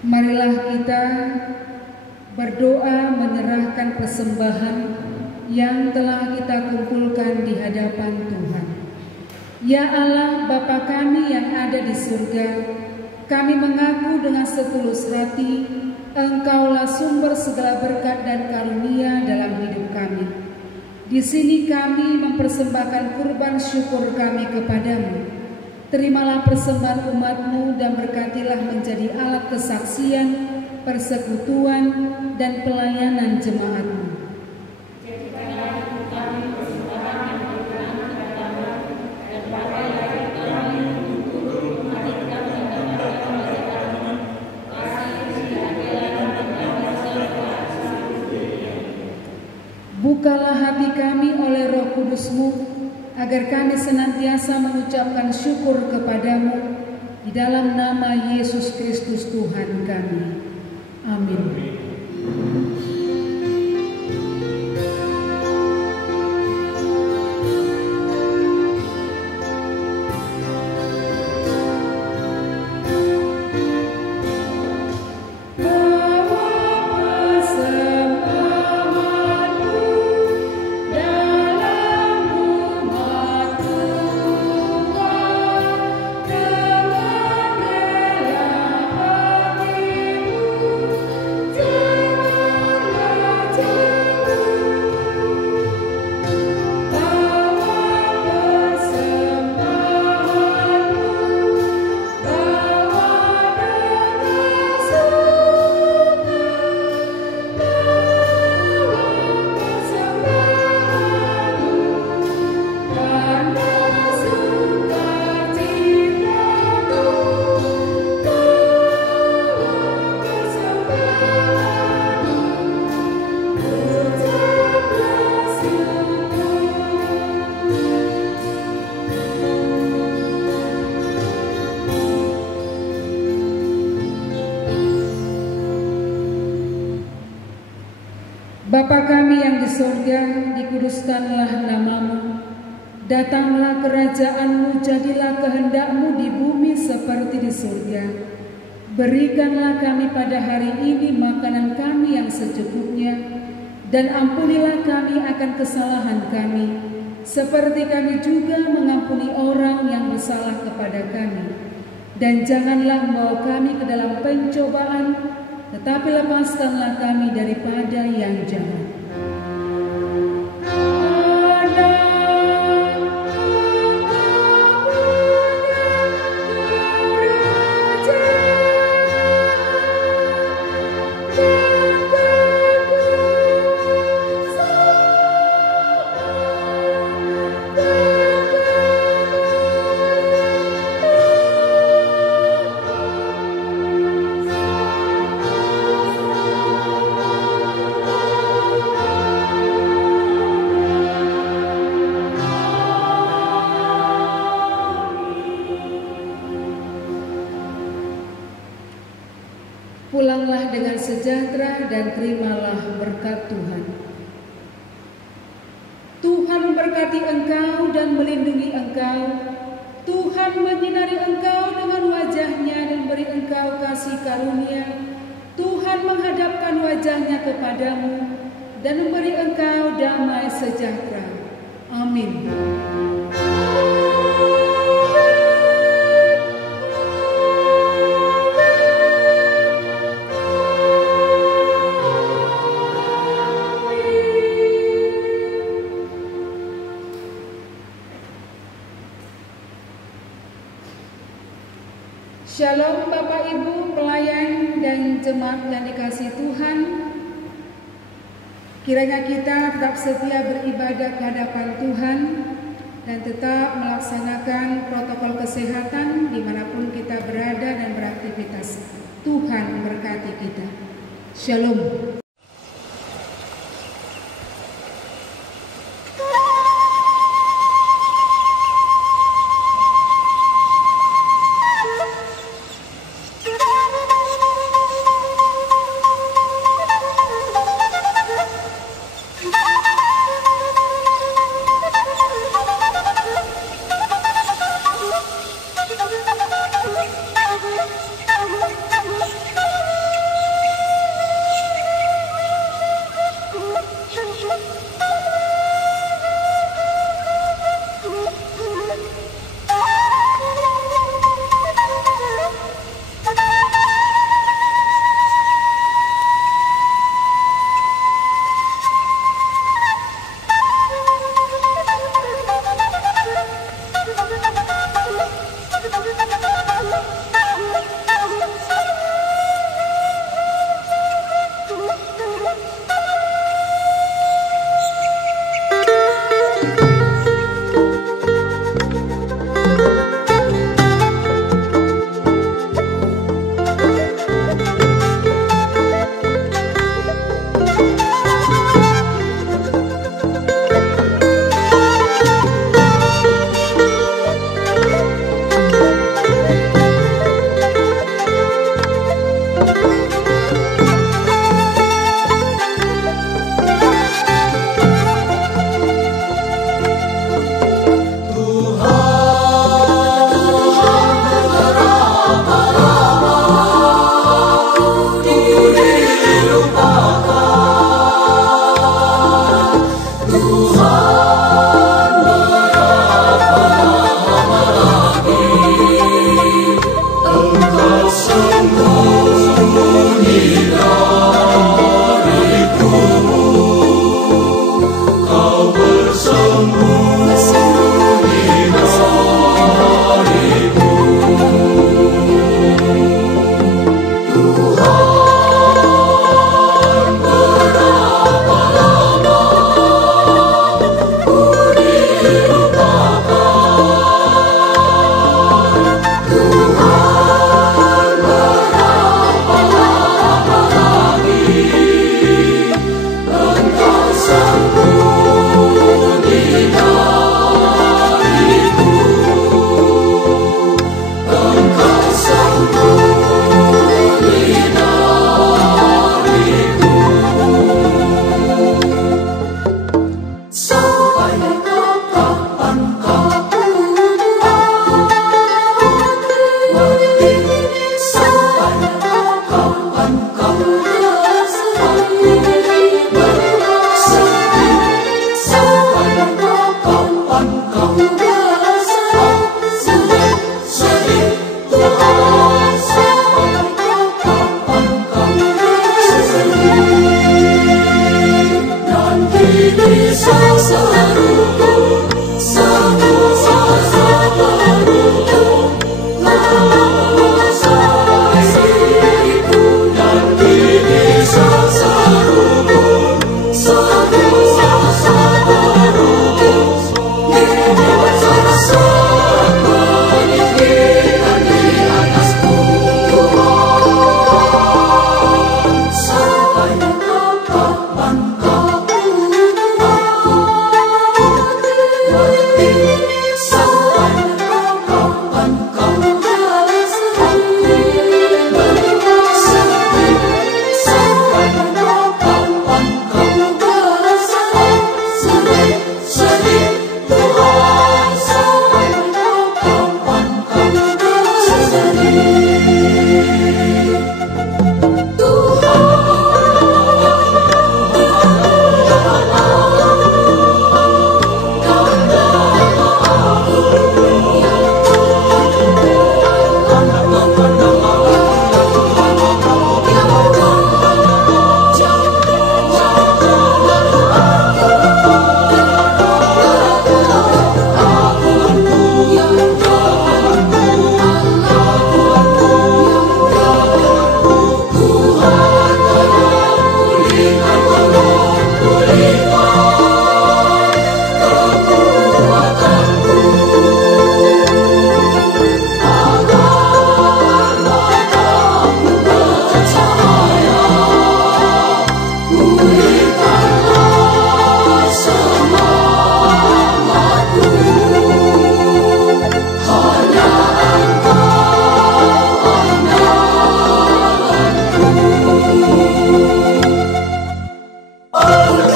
Marilah kita berdoa menyerahkan persembahan yang telah kita kumpulkan di hadapan Tuhan. Ya Allah, Bapa kami yang ada di surga, kami mengaku dengan setulus hati, Engkaulah sumber segala berkat dan karunia dalam hidup kami. Di sini kami mempersembahkan kurban syukur kami kepadamu. Terimalah persembahan umat-Mu dan berkatilah menjadi alat kesaksian, persekutuan, dan pelayanan jemaat-Mu. Bukalah hati kami oleh Roh Kudus-Mu, agar kami senantiasa mengucapkan syukur kepadamu di dalam nama Yesus Kristus Tuhan kami. Amin. Jangan Bapa kami yang di surga, dikuduskanlah namamu. Datanglah kerajaan-Mu, jadilah kehendak-Mu di bumi seperti di surga. Berikanlah kami pada hari ini makanan kami yang secukupnya, dan ampunilah kami akan kesalahan kami, seperti kami juga mengampuni orang yang bersalah kepada kami. Dan janganlah membawa kami ke dalam pencobaan, tetapi lepaskanlah kami daripada yang jahat. Pulanglah dengan sejahtera dan terimalah berkat Tuhan. Tuhan memberkati engkau dan melindungi engkau. Tuhan menyinari engkau dengan wajah-Nya dan beri engkau kasih karunia. Tuhan menghadapkan wajah-Nya kepadamu dan memberi engkau damai sejahtera. Amin. Shalom Bapak Ibu, pelayan dan jemaat yang dikasihi Tuhan. Kiranya kita tetap setia beribadah ke hadapan Tuhan dan tetap melaksanakan protokol kesehatan dimanapun kita berada dan beraktivitas. Tuhan memberkati kita. Shalom.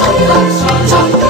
Salam